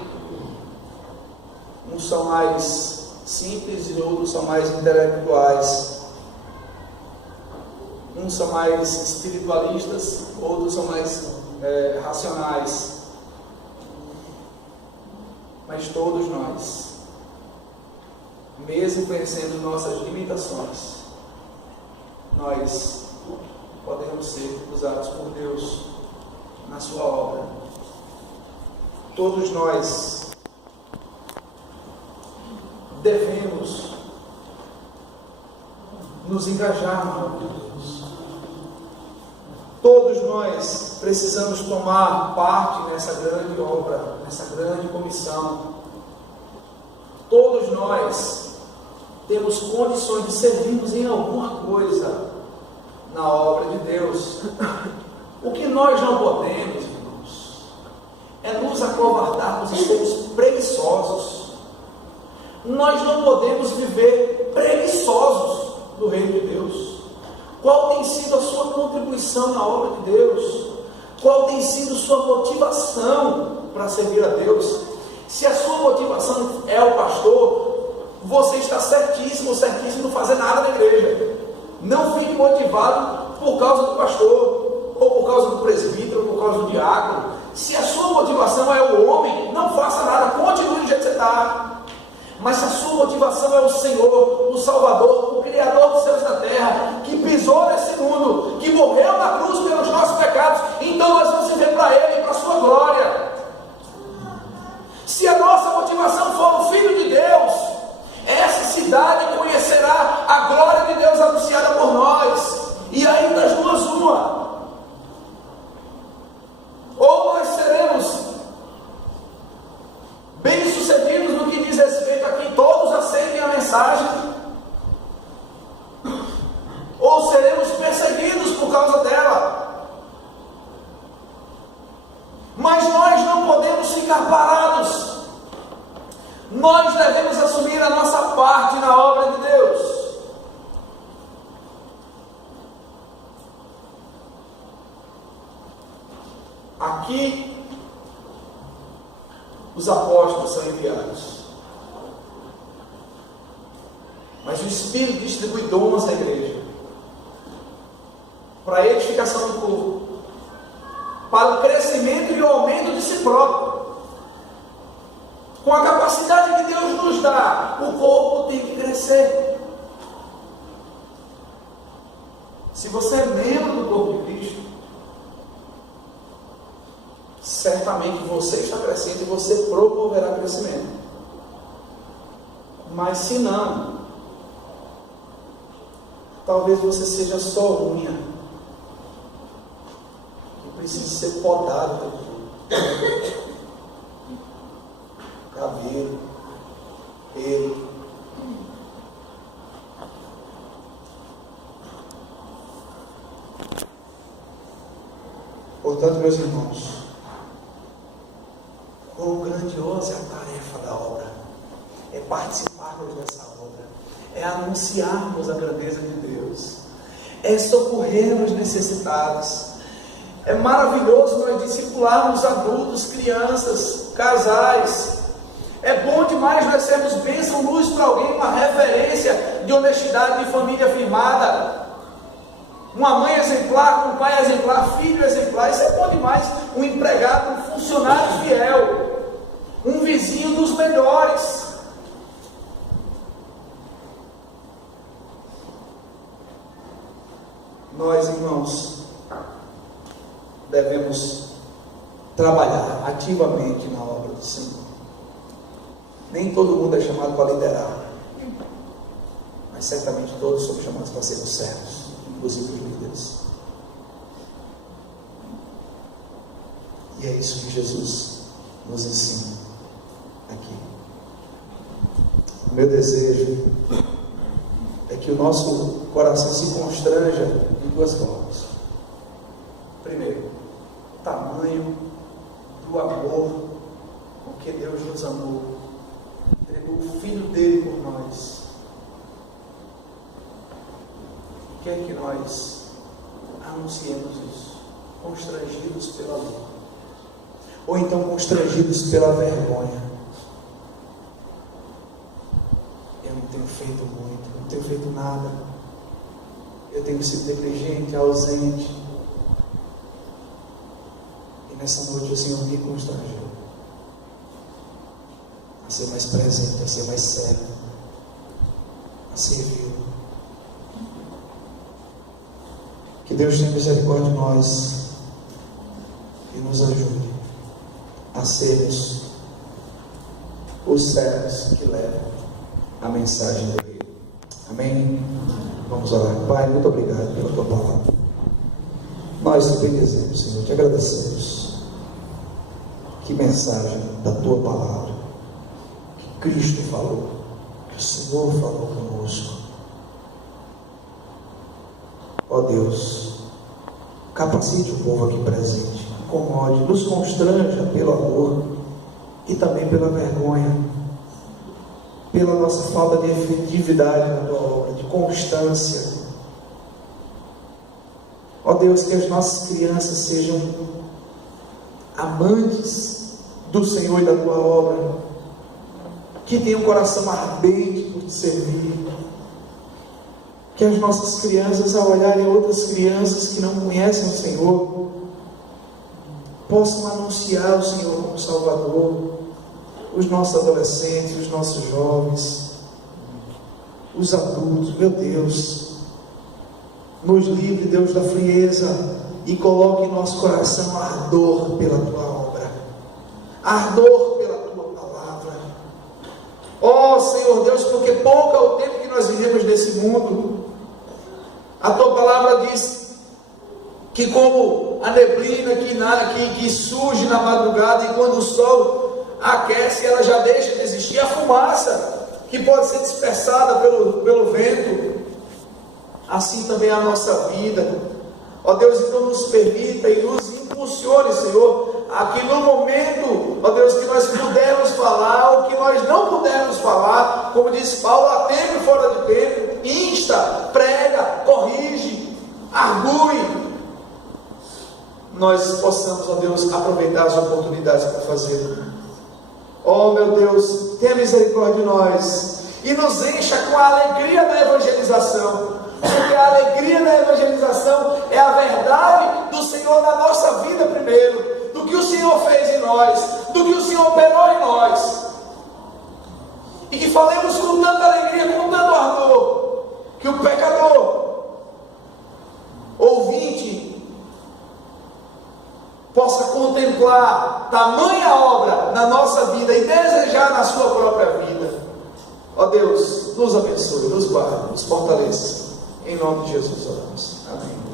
Uns são mais simples e outros são mais intelectuais. Uns Uns são mais espiritualistas, outros são mais racionais. Mas todos nós, mesmo conhecendo nossas limitações, nós podemos ser usados por Deus na sua obra. Todos nós devemos nos engajar na obra de Deus. Todos nós precisamos tomar parte nessa grande obra, nessa grande comissão. Todos nós temos condições de servirmos em alguma coisa na obra de Deus. O que nós não podemos, irmãos, é nos acovardarmos e sermos preguiçosos. Nós não podemos viver preguiçosos do reino de Deus. Qual tem sido a sua contribuição na obra de Deus? Qual tem sido sua motivação para servir a Deus? Se a sua motivação é o pastor, você está certíssimo, certíssimo não fazer nada na igreja. Não fique motivado por causa do pastor, ou por causa do presbítero, ou por causa do diácono. Se a sua motivação é o homem, não faça nada, continue do jeito que você está. Mas se a sua motivação é o Senhor, o Salvador, o Criador dos céus e da terra, que pisou nesse mundo, que morreu na cruz pelos nossos pecados, então nós vamos viver para Ele, para a sua glória. Se a nossa motivação for o Filho de Deus, essa cidade conhecerá a glória de Deus anunciada por nós. E aí das duas uma. Ou nós seremos bem-sucedidos no que diz respeito a que todos aceitem a mensagem, ou seremos perseguidos por causa dela. Mas nós não podemos ficar parados. Nós devemos assumir a nossa parte na obra de Deus. Aqui, os apóstolos são enviados. Mas o Espírito distribui dons à igreja, para a edificação do corpo, para o crescimento e o aumento de si próprio. Com a capacidade que Deus nos dá, o corpo tem que crescer. Se você é membro do corpo de Cristo, certamente você está crescendo e você promoverá crescimento. Mas se não, talvez você seja só unha e precise ser podado, cabelo, pelo. Portanto, meus irmãos, quão grandiosa é a tarefa da obra, é participarmos dessa obra, é anunciarmos a grandeza de Deus, é socorrer os necessitados. É maravilhoso nós discipularmos adultos, crianças, casais. É bom demais nós sermos bênção, luz para alguém, uma referência de honestidade, de família firmada, uma mãe exemplar, um pai exemplar, filho exemplar. Isso é bom demais. Um empregado, um funcionário fiel, um vizinho dos melhores. Nós, irmãos, devemos trabalhar ativamente na obra do Senhor. Nem todo mundo é chamado para liderar, mas certamente todos somos chamados para sermos servos, inclusive os líderes. E é isso que Jesus nos ensina aqui. O meu desejo é que o nosso coração se constranja em duas formas. Primeiro, o tamanho do amor com que Deus nos amou, entregou o Filho dele por nós. E quer que nós anunciemos isso, constrangidos pela dor, ou então constrangidos pela vergonha. Eu não tenho feito muito, não tenho feito nada. eu tenho sido negligente, ausente. E nessa noite o Senhor me constrangeu a ser mais presente, a ser mais sério, a servir. Que Deus tenha misericórdia de nós e nos ajude a sermos os servos que levam a mensagem do Reino. Amém? Vamos orar. Pai, muito obrigado pela tua palavra. Nós te bendizemos, Senhor, te agradecemos. Que mensagem da tua palavra, que Cristo falou, que o Senhor falou conosco. Ó Deus, capacite o povo aqui presente, incomode, nos constranja pelo amor e também pela vergonha, pela nossa falta de efetividade na tua obra, de constância. Ó Deus, que as nossas crianças sejam amantes do Senhor e da tua obra, que tenham um coração ardente por te servir. Que as nossas crianças, ao olharem outras crianças que não conhecem o Senhor, possam anunciar o Senhor como Salvador. Os nossos adolescentes, os nossos jovens, os adultos, meu Deus, nos livre, Deus, da frieza e coloque em nosso coração ardor pela tua obra, ardor pela tua palavra. Ó Senhor Deus, porque pouco é o tempo que nós vivemos nesse mundo. A tua palavra diz que como a neblina que surge na madrugada e quando o sol aquece, ela já deixa de existir, a fumaça que pode ser dispersada pelo vento, assim também a nossa vida. Ó Deus, então nos permita e nos impulsione, Senhor, aqui no momento, ó Deus, que nós pudermos falar, ou que nós não pudermos falar, como diz Paulo, a tempo e fora de tempo, insta, prega, corrige, argue, nós possamos, ó Deus, aproveitar as oportunidades para fazer. Ó meu Deus, tenha misericórdia de nós e nos encha com a alegria da evangelização, porque a alegria da evangelização é a verdade do Senhor na nossa vida primeiro, do que o Senhor fez em nós, do que o Senhor operou em nós, e que falemos com tanta alegria, com tanto ardor, que o pecador, ouvinte, possa contemplar tamanha obra na nossa vida e desejar na sua própria vida. Ó Deus, nos abençoe, nos guarde, nos fortaleça. Em nome de Jesus oramos. Amém.